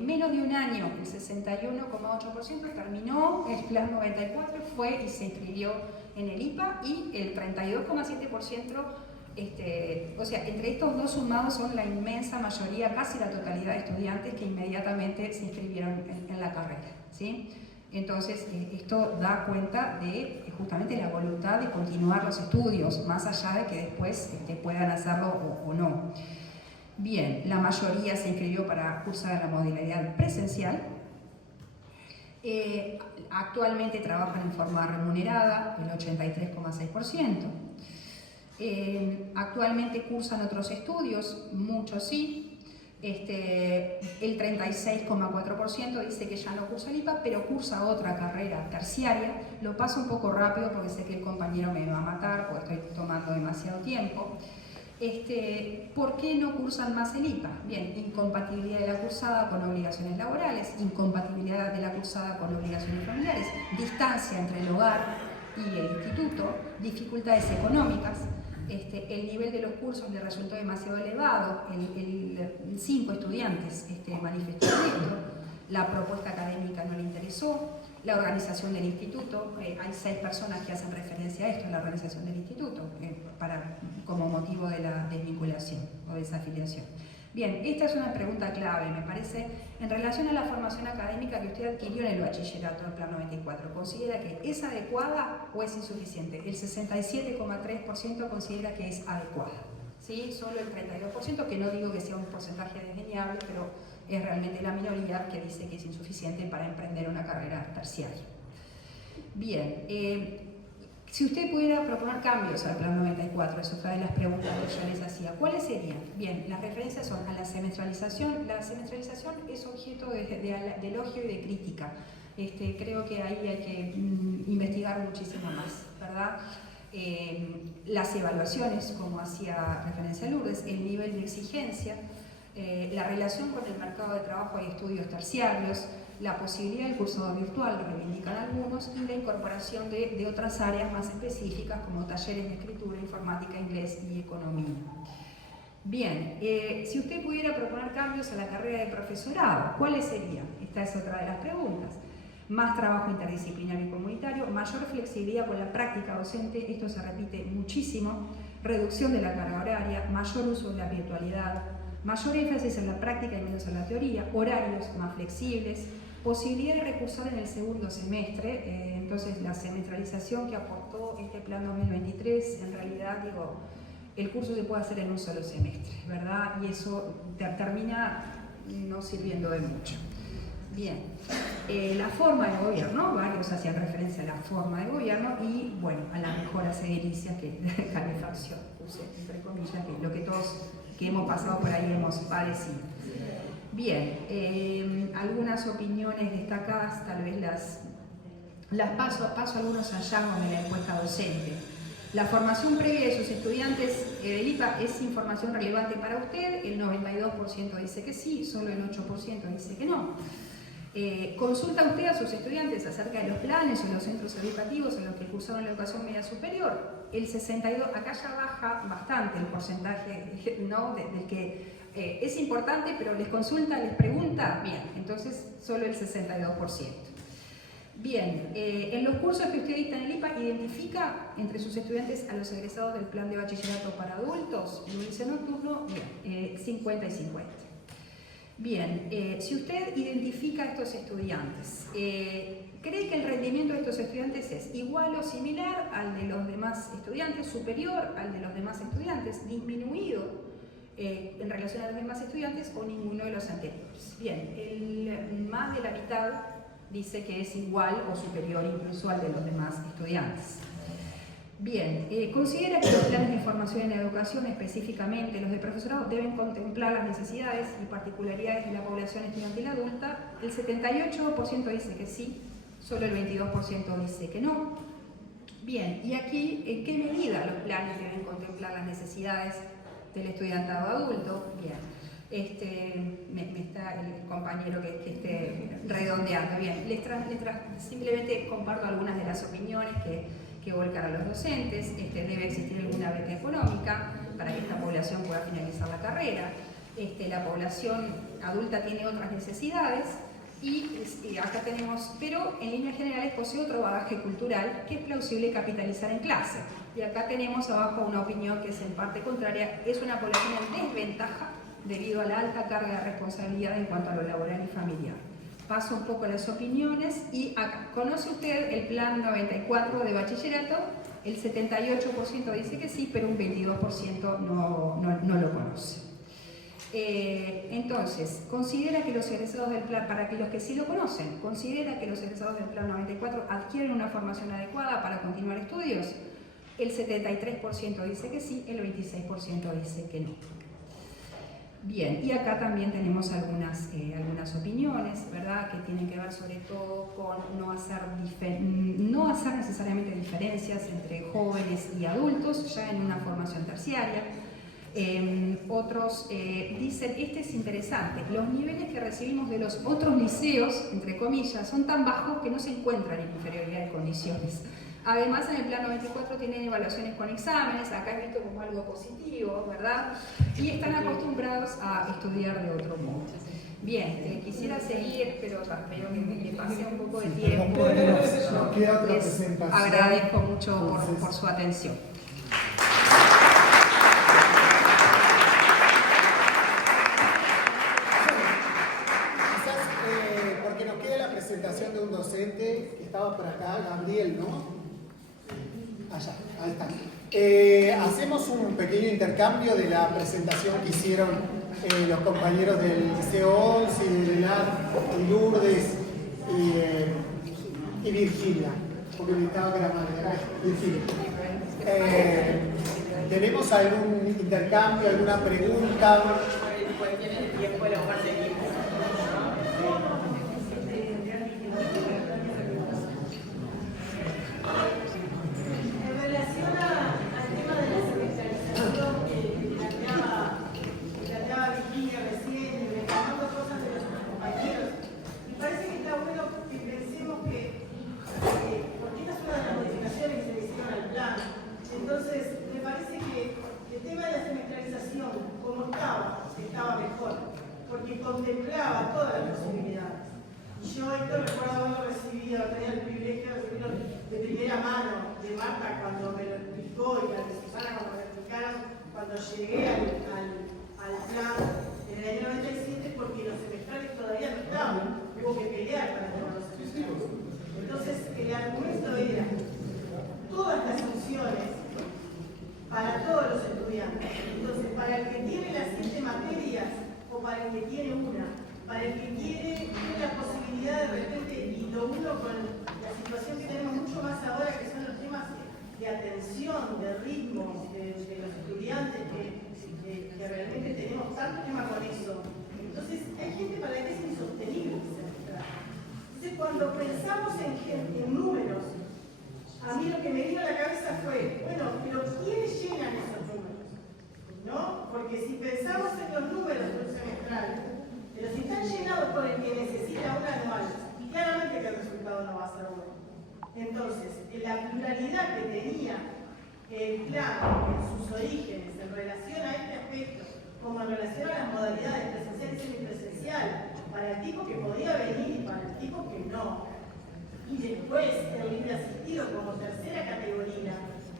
Menos de un año, el 61,8% terminó el Plan 94, fue y se inscribió en el IPA, y el 32,7%, o sea, entre estos dos sumados son la inmensa mayoría, casi la totalidad de estudiantes que inmediatamente se inscribieron en la carrera, ¿sí? Entonces, esto da cuenta de justamente la voluntad de continuar los estudios, más allá de que después puedan hacerlo o no. Bien, la mayoría se inscribió para cursar la modalidad presencial. Actualmente trabajan en forma remunerada, el 83,6%. Actualmente cursan otros estudios, muchos sí. El 36,4% dice que ya no cursa el IPA, pero cursa otra carrera terciaria. Lo paso un poco rápido porque sé que el compañero me va a matar o estoy tomando demasiado tiempo. ¿Por qué no cursan más el IPA? Bien, incompatibilidad de la cursada con obligaciones laborales, incompatibilidad de la cursada con obligaciones familiares, distancia entre el hogar y el instituto, dificultades económicas, el nivel de los cursos le resultó demasiado elevado, 5 estudiantes manifestaron esto, la propuesta académica no le interesó, la organización del instituto, hay 6 personas que hacen referencia a esto, la organización del instituto, como motivo de la desvinculación o desafiliación. Bien, esta es una pregunta clave, me parece, en relación a la formación académica que usted adquirió en el bachillerato del Plan 94. ¿Considera que es adecuada o es insuficiente? El 67,3% considera que es adecuada, ¿sí? Solo el 32%, que no digo que sea un porcentaje desdeñable, pero es realmente la minoría que dice que es insuficiente para emprender una carrera terciaria. Bien, si usted pudiera proponer cambios al Plan 94, eso fue de las preguntas que yo les hacía, ¿cuáles serían? Bien, las referencias son a la semestralización. La semestralización es objeto de elogio y de crítica. Creo que ahí hay que investigar muchísimo más, ¿verdad? Las evaluaciones, como hacía referencia Lourdes, el nivel de exigencia, la relación con el mercado de trabajo y estudios terciarios, la posibilidad del cursado virtual, lo reivindican algunos, y la incorporación de otras áreas más específicas como talleres de escritura, informática, inglés y economía. Bien, si usted pudiera proponer cambios a la carrera de profesorado, ¿cuáles serían? Esta es otra de las preguntas. Más trabajo interdisciplinario y comunitario, mayor flexibilidad con la práctica docente, esto se repite muchísimo, reducción de la carga horaria, mayor uso de la virtualidad, mayor énfasis en la práctica y menos en la teoría, horarios más flexibles, posibilidad de recursar en el segundo semestre, entonces la semestralización que aportó este plan 2023, en realidad digo, el curso se puede hacer en un solo semestre, ¿verdad? Y eso termina no sirviendo de mucho. Bien, la forma de gobierno, varios hacían referencia a la forma de gobierno y, bueno, a la mejora edilicia que calefacción, puse entre comillas, que es lo que todos que hemos pasado por ahí hemos padecido. Bien, algunas opiniones destacadas, tal vez las paso algunos hallazgos de la encuesta docente. La formación previa de sus estudiantes del IPA es información relevante para usted, el 92% dice que sí, solo el 8% dice que no. ¿Consulta usted a sus estudiantes acerca de los planes o los centros educativos en los que cursaron la educación media superior? El 62%, acá ya baja bastante el porcentaje, ¿no? del que es importante, pero les consulta, les pregunta, bien, entonces solo el 62%. Bien, en los cursos que usted dicta en el IPA, ¿identifica entre sus estudiantes a los egresados del plan de bachillerato para adultos? En un liceo nocturno, bien, 50 y 50. Bien, si usted identifica a estos estudiantes, ¿cree que el rendimiento de estos estudiantes es igual o similar al de los demás estudiantes, superior al de los demás estudiantes, disminuido en relación a los demás estudiantes o ninguno de los anteriores? Bien, más de la mitad dice que es igual o superior incluso al de los demás estudiantes. Bien, considera que los planes de formación en educación, específicamente los de profesorado, deben contemplar las necesidades y particularidades de la población estudiantil adulta. El 78% dice que sí, solo el 22% dice que no. Bien, y aquí, ¿en qué medida los planes deben contemplar las necesidades del estudiantado adulto? Bien. Me está el compañero que esté redondeando. Bien, simplemente comparto algunas de las opiniones que volcan a los docentes. Debe existir alguna beca económica para que esta población pueda finalizar la carrera. La población adulta tiene otras necesidades y acá tenemos, pero en líneas generales posee otro bagaje cultural que es plausible capitalizar en clase. Y acá tenemos abajo una opinión que es en parte contraria, es una población en desventaja debido a la alta carga de responsabilidad en cuanto a lo laboral y familiar. Paso un poco las opiniones y acá, ¿conoce usted el plan 94 de bachillerato? El 78% dice que sí, pero un 22% no lo conoce. Entonces, considera que los egresados del plan, para que los que sí lo conocen, considera que los egresados del plan 94 adquieren una formación adecuada para continuar estudios. El 73% dice que sí, el 26% dice que no. Bien, y acá también tenemos algunas opiniones, ¿verdad?, que tienen que ver sobre todo con no hacer necesariamente diferencias entre jóvenes y adultos, ya en una formación terciaria. Otros dicen, este es interesante, los niveles que recibimos de los otros liceos, entre comillas, son tan bajos que no se encuentran en inferioridad de condiciones. Además, en el plan 94 tienen evaluaciones con exámenes, acá es visto como algo positivo, ¿verdad? Y están acostumbrados a estudiar de otro modo. Bien, quisiera seguir, pero espero que me pase un poco de tiempo. Les agradezco mucho por su atención. Quizás porque nos queda la presentación de un docente que estaba por acá, Gabriel, ¿no? Allá, ahí está. Hacemos un pequeño intercambio de la presentación que hicieron los compañeros del Liceo 11, de Lelar, y Lourdes y Virginia, porque me estaba grabando, Virginia. ¿Tenemos algún intercambio, alguna pregunta? Cualquier tiempo lo conseguimos. Entonces, me parece que el tema de la semestralización como hubo que pelear para tener los estudiantes. Entonces, el argumento era todas las funciones para todos los estudiantes. Entonces, para el que tiene las 7 materias o para el que tiene una, para el que tiene la posibilidad de repente, y lo uno con la situación que tenemos mucho más ahora, que son los temas de atención, de ritmo de los estudiantes, que realmente tenemos tanto tema con eso. Entonces, hay gente para la que es insostenible semestral. Entonces, cuando pensamos en números, a mí lo que me vino a la cabeza fue, bueno, pero ¿quiénes llenan esos números? ¿No? Porque si pensamos en los números de un semestral, pero si están llenados por el que necesita un anual, claramente que el resultado no va a ser bueno. Entonces, la pluralidad que tenía el plan en sus orígenes en relación a este aspecto, como en relación a las modalidades presencial y semipresencial, para el tipo que podía venir y para el tipo que no, y después el libre asistido como tercera categoría,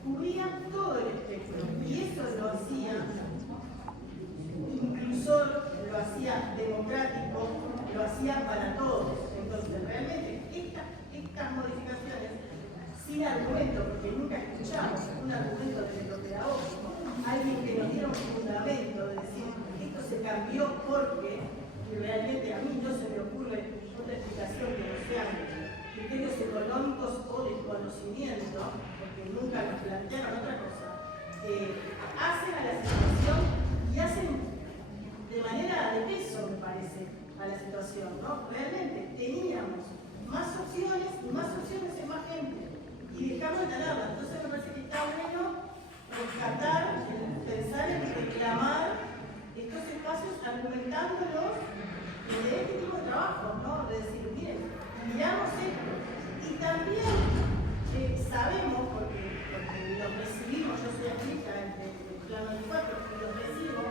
cubría todo el espectro, y eso lo hacía inclusor, lo hacía democrático, lo hacía para todos. Entonces, realmente, estas modificaciones, sin argumento, porque nunca escuchamos un argumento desde lo pedagógico, alguien que nos diera un fundamento de decir esto se cambió porque, y realmente a mí no se me ocurre otra explicación que no sean criterios económicos o desconocimiento, porque nunca nos plantearon otra cosa, hacen a la situación y hacen de manera de peso, me parece, a la situación, ¿no? Realmente teníamos más opciones y más opciones en más gente y dejamos de nada. Entonces me parece que está bueno rescatar, pensar en reclamar estos espacios argumentándolos de este tipo de trabajo, ¿no? De decir, miren, miramos esto. Y también sabemos, porque lo recibimos, yo soy aplica del Plan 24 y lo recibo,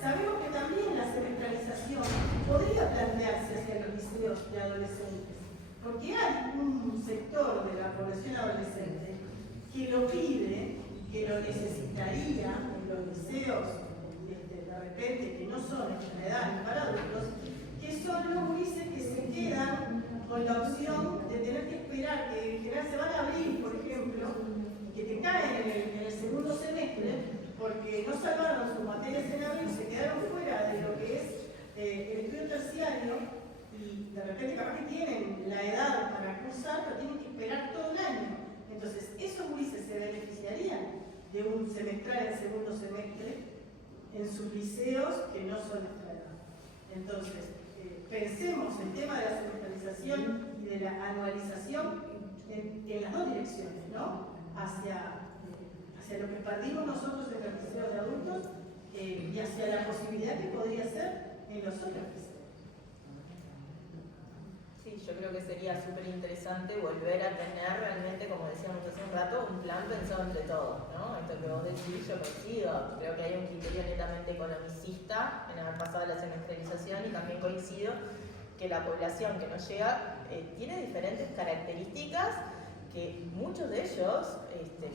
sabemos que también la semestralización podría plantearse hacia los liceos de adolescentes, porque hay un sector de la población adolescente que lo pide, que lo necesitaría en los liceos, de repente, que no son en edad ni para adultos, que son los gurises que se quedan con la opción de tener que esperar, que en general se van a abrir, por ejemplo, y que te caen en el segundo semestre, porque no salvaron sus materias en abril, se quedaron fuera de lo que es el estudio terciario, y de repente capaz que tienen la edad para cursar, pero tienen que esperar todo un año. Entonces, esos gurises se beneficiarían de un semestral en segundo semestre en sus liceos que no son nuestra edad. Entonces, pensemos el tema de la semestralización y de la anualización en las dos direcciones, ¿no? Hacia lo que perdimos nosotros en los liceos de adultos y hacia la posibilidad que podría ser en los otros liceos. Sí, yo creo que sería súper interesante volver a tener realmente, como decíamos hace un rato, un plan pensado entre todos, ¿no? Esto que vos decís, yo coincido. Creo que hay un criterio netamente economicista en haber pasado la semestralización y también coincido que la población que nos llega tiene diferentes características que muchos de ellos,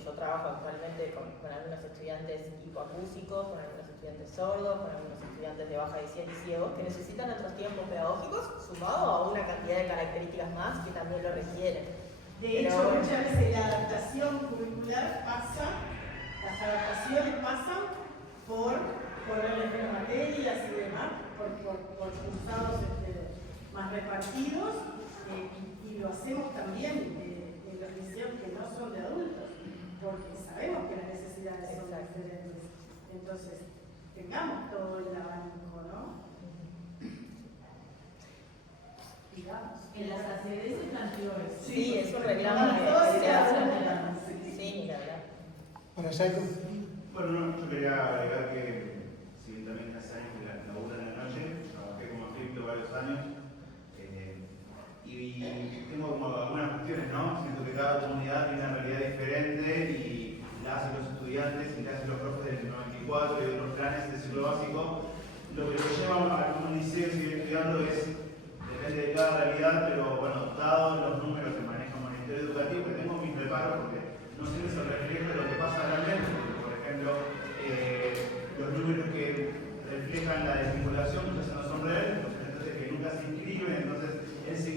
yo trabajo actualmente con algunos estudiantes hipoacúsicos, con algunos estudiantes sordos, con algunos estudiantes de baja visión y ciegos, que necesitan otros tiempos pedagógicos, sumado a una cantidad de características más que también lo requieren. De hecho, muchas veces la adaptación curricular pasa, las adaptaciones pasan por ponerles menos materias y demás, por cursados más repartidos, y lo hacemos también en los liceos que no son de adultos, porque sabemos que las necesidades son diferentes. Entonces, tengamos todo el abanico, ¿no? Digamos. En las ACD se planteó eso. Sí, es un reclamo que se hace. Sí, la verdad. Para Jacob. Bueno, no, yo quería agregar que, si bien también hace años que la laburo en la noche, trabajé como cripto varios años, y tengo como algunas cuestiones, ¿no? Siento que cada comunidad tiene una realidad diferente y la hacen los estudiantes y la hacen los profes del 94 y otros planes del ciclo básico. Lo que lo lleva a un liceo y seguir estudiando depende de cada realidad, pero bueno, dados los números que maneja el Ministerio Educativo, que tengo mis reparos porque no siempre se refleja de lo que pasa realmente. Por ejemplo, los números que reflejan la desvinculación muchas veces no son reales, entonces que nunca se inscriben, entonces él se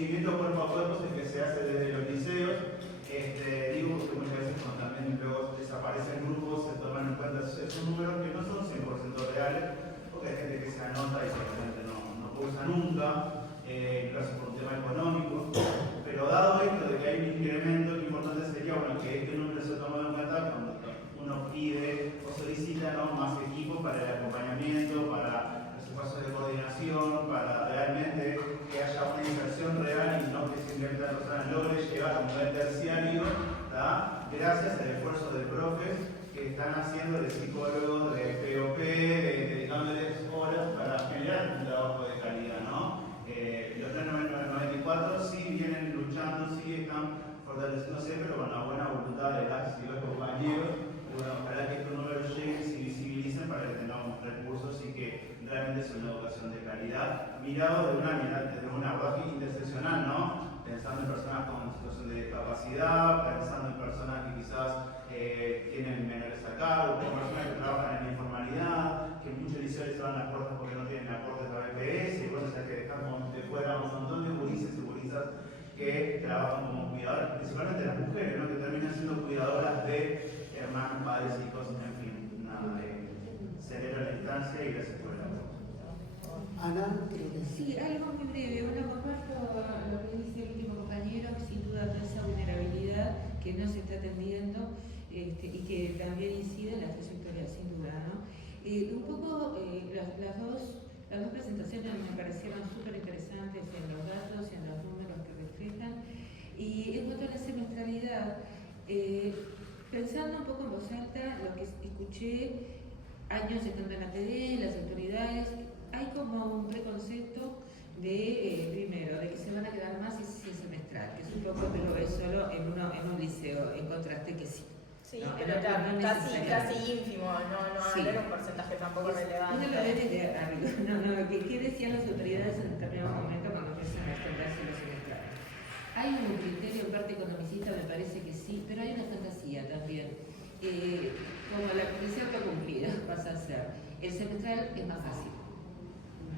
grado como del terciario, ¿tá? Gracias al esfuerzo de profes que están haciendo de psicólogos, de POP, dedicándoles horas para generar un trabajo de calidad, ¿no? Los 394 sí vienen luchando, sí están fortaleciéndose, pero con la buena voluntad de las y los compañeros. Bueno, ojalá que estos números lleguen y se visibilicen para que tengamos recursos y que realmente sea una educación de calidad, mirado desde un abordaje interseccional, ¿no? Pensando en personas con situación de discapacidad, pensando en personas que quizás tienen menores a cargo, personas que trabajan en la informalidad, que muchos liceos les abren las puertas porque no tienen aportes a BPS, y bueno, hay que dejar de fuera un montón de gurises y gurisas que trabajan como cuidadoras, principalmente las mujeres, ¿no? Que terminan siendo cuidadoras de hermanos, padres, hijos, en fin, nada, celebra la instancia y gracias por el apoyo. Ana, creo que Sí, algo muy breve. Bueno, comparto lo que dice el último compañero, que sin duda toda esa vulnerabilidad que no se está atendiendo y que también incide en la trayectoria, sin duda, ¿no? Un poco las dos presentaciones me parecieron súper interesantes en los datos y en los números que reflejan. Y en cuanto a la semestralidad, pensando un poco en voz alta, lo que escuché años estando en la TD, las autoridades, hay como un preconcepto de, primero, de que se van a quedar más sin semestral, que es un poco, pero es solo en un liceo, en contraste que sí. Sí, ¿no? pero no casi ínfimo, Sí. no era un porcentaje tampoco relevante. Uno lo ve desde arriba. ¿Qué decían las autoridades en determinado momento cuando empiezan a extenderse los semestrales? Hay un criterio en parte economicista, me parece que sí, pero hay una fantasía también. Como la condición cumplida pasa a ser, el semestral es más fácil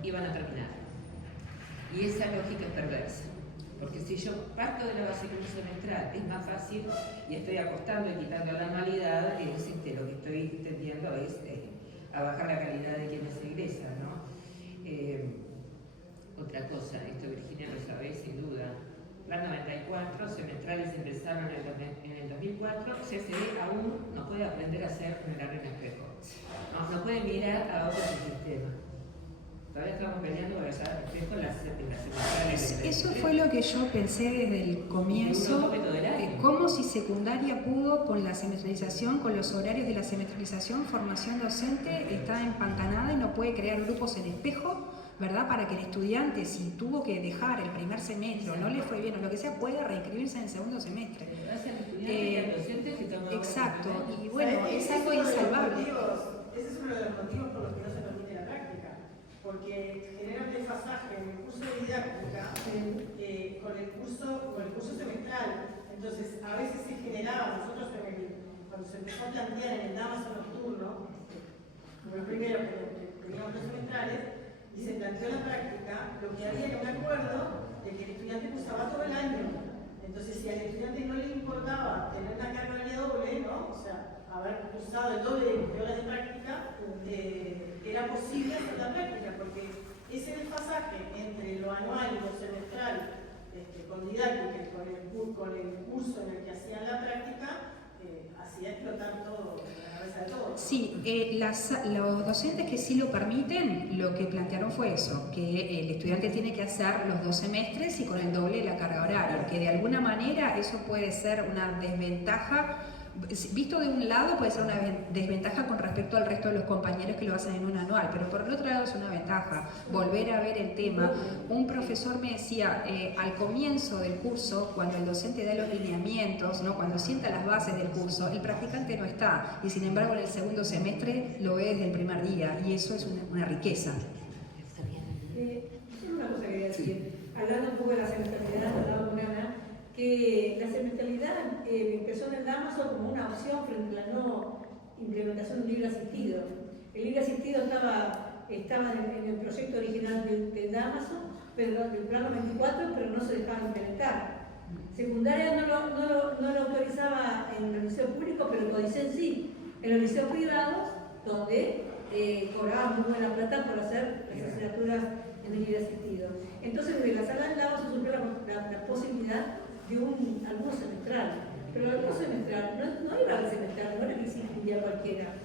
y van a terminar. Y esa lógica es perversa. Porque si yo parto de la base que un semestral es más fácil y estoy acostando y quitando la anualidad, lo que estoy tendiendo es a bajar la calidad de quienes egresan, ¿no? Otra cosa, esto Virginia lo sabe sin duda. Plan 94, semestrales empezaron en el 2004, CCD aún no puede aprender a hacer mirar en espejo. No puede mirar a otro sistema. Todavía estamos peleando por estar espejo en las semestrales. Eso fue lo que yo pensé desde el comienzo, cómo si secundaria pudo con la semestralización, con los horarios de la semestralización, formación docente, está empantanada y no puede crear grupos en espejo, ¿verdad? Para que el estudiante, si tuvo que dejar el primer semestre o no le fue bien o lo que sea, pueda reinscribirse en el segundo semestre. Exacto, y bueno, es algo insalvable. Ese es uno de los motivos por los que no se permite la práctica, porque genera un desfasaje en el curso de didáctica con el curso semestral. Entonces, a veces se generaba, nosotros cuando se empezó a plantear en el Damaso nocturno, como el primero que teníamos los semestrales, y se planteó la práctica, lo que había era un acuerdo de que el estudiante cursaba todo el año. Entonces, si al estudiante no le importaba tener una carga horaria doble, ¿no? O sea, haber cursado el doble de horas de práctica, era posible hacer la práctica, porque ese desfasaje entre lo anual y lo semestral, con didáctica y con el curso en el que hacían la práctica, hacía explotar todo, la cabeza de todos. Sí, los docentes que sí lo permiten, lo que plantearon fue eso, que el estudiante tiene que hacer los 2 semestres y con el doble de la carga horaria, que de alguna manera eso puede ser una desventaja, visto de un lado puede ser una desventaja con respecto al resto de los compañeros que lo hacen en un anual, pero por el otro lado es una ventaja, volver a ver el tema. Un profesor me decía, al comienzo del curso, cuando el docente da los lineamientos, ¿no? Cuando sienta las bases del curso, el practicante no está, y sin embargo en el segundo semestre lo ve desde el primer día, y eso es una riqueza. Una cosa que quería decir, hablando un poco de la semestralidad, hablaba con Ana, que la semestralidad empezó en el Damaso como una opción frente a la no implementación de un libre asistido. El libre asistido estaba en el proyecto original del Damaso, pero del plano 24, pero no se dejaba implementar. Secundaria no lo autorizaba en el liceo público, pero el CODICEN sí. En los liceos privados, donde cobraban muy buena plata por hacer las asignaturas en el libre asistido. Entonces, desde la sala del Damaso surgió la posibilidad de algo semestral, pero el algo semestral no iba al semestral, no era que se incluía cualquiera.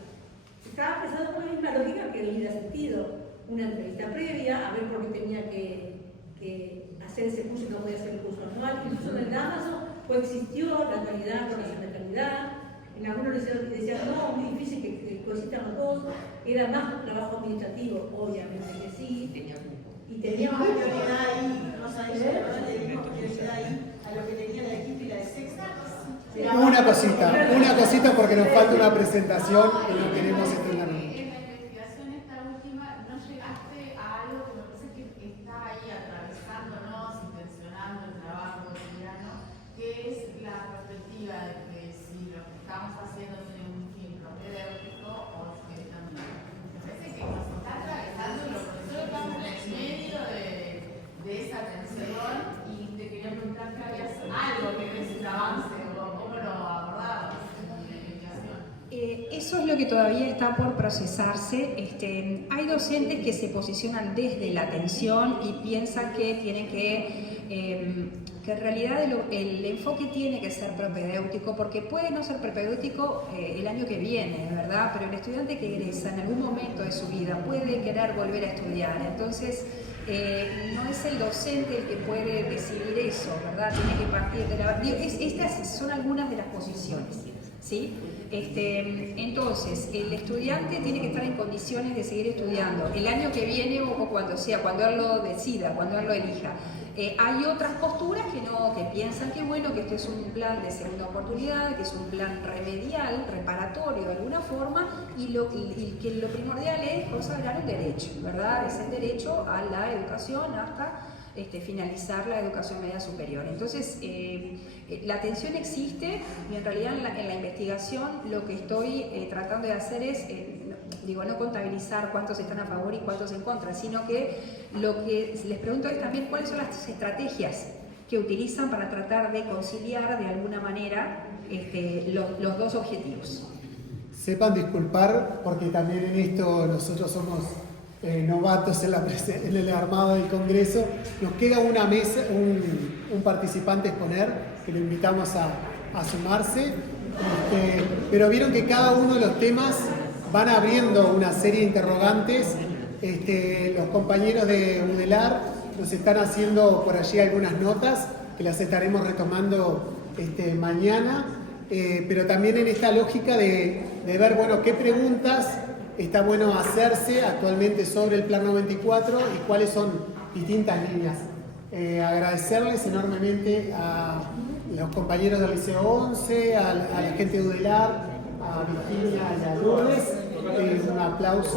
Estaba pensando con la misma lógica que el libre asistido, una entrevista previa, a ver por qué tenía que hacer ese curso y no podía hacer el curso anual. Incluso en el Damaso coexistió la calidad con la semestralidad. En algunos decían, no, muy difícil que coexistan los dos, era más trabajo administrativo, obviamente que sí. Y tenía Teníamos prioridad ahí, Rosa, ella la verdad le dimos prioridad ahí a lo que tenía la equipo y la de sexta. Una cosita porque nos falta una presentación que no queremos extender. En la investigación esta última no llegaste a algo que me parece que está ahí atravesándonos, intencionando el trabajo cotidiano, que es la perspectiva de que si lo que estamos haciendo tiene un fin propedéutico o si estamos... Me parece que nos está atravesando y los profesores estamos en el medio de esa tensión y te quería preguntar que habías algo que ves ese avance o cómo lo abordabas en la investigación. Eso es lo que todavía está por procesarse. Hay docentes que se posicionan desde la atención y piensan que tienen que en realidad el enfoque tiene que ser propedéutico, porque puede no ser propedéutico el año que viene, ¿verdad? Pero el estudiante que egresa en algún momento de su vida puede querer volver a estudiar. Entonces, no es el docente el que puede decidir eso, ¿verdad? Tiene que partir de la... Estas son algunas de las posiciones, ¿sí? Entonces, el estudiante tiene que estar en condiciones de seguir estudiando el año que viene o cuando sea, cuando él lo decida, cuando él lo elija. Hay otras posturas que piensan que bueno, que este es un plan de segunda oportunidad, que es un plan remedial, reparatorio de alguna forma, y que lo primordial es consagrar un derecho, ¿verdad? Es el derecho a la educación hasta finalizar la educación media superior. Entonces, la atención existe y en realidad en la investigación lo que estoy tratando de hacer es, no contabilizar cuántos están a favor y cuántos en contra, sino que lo que les pregunto es también cuáles son las estrategias que utilizan para tratar de conciliar de alguna manera los dos objetivos. Sepan disculpar porque también en esto nosotros somos novatos en el armado del Congreso. Nos queda una mesa, un participante a exponer, que lo invitamos a sumarse, pero vieron que cada uno de los temas van abriendo una serie de interrogantes. Los compañeros de UDELAR nos están haciendo por allí algunas notas que las estaremos retomando mañana, pero también en esta lógica de ver, bueno, qué preguntas está bueno hacerse actualmente sobre el Plan 94 y cuáles son distintas líneas. Agradecerles enormemente a los compañeros del Liceo 11, a la gente de UDELAR, a Virginia y a Lourdes. Un aplauso.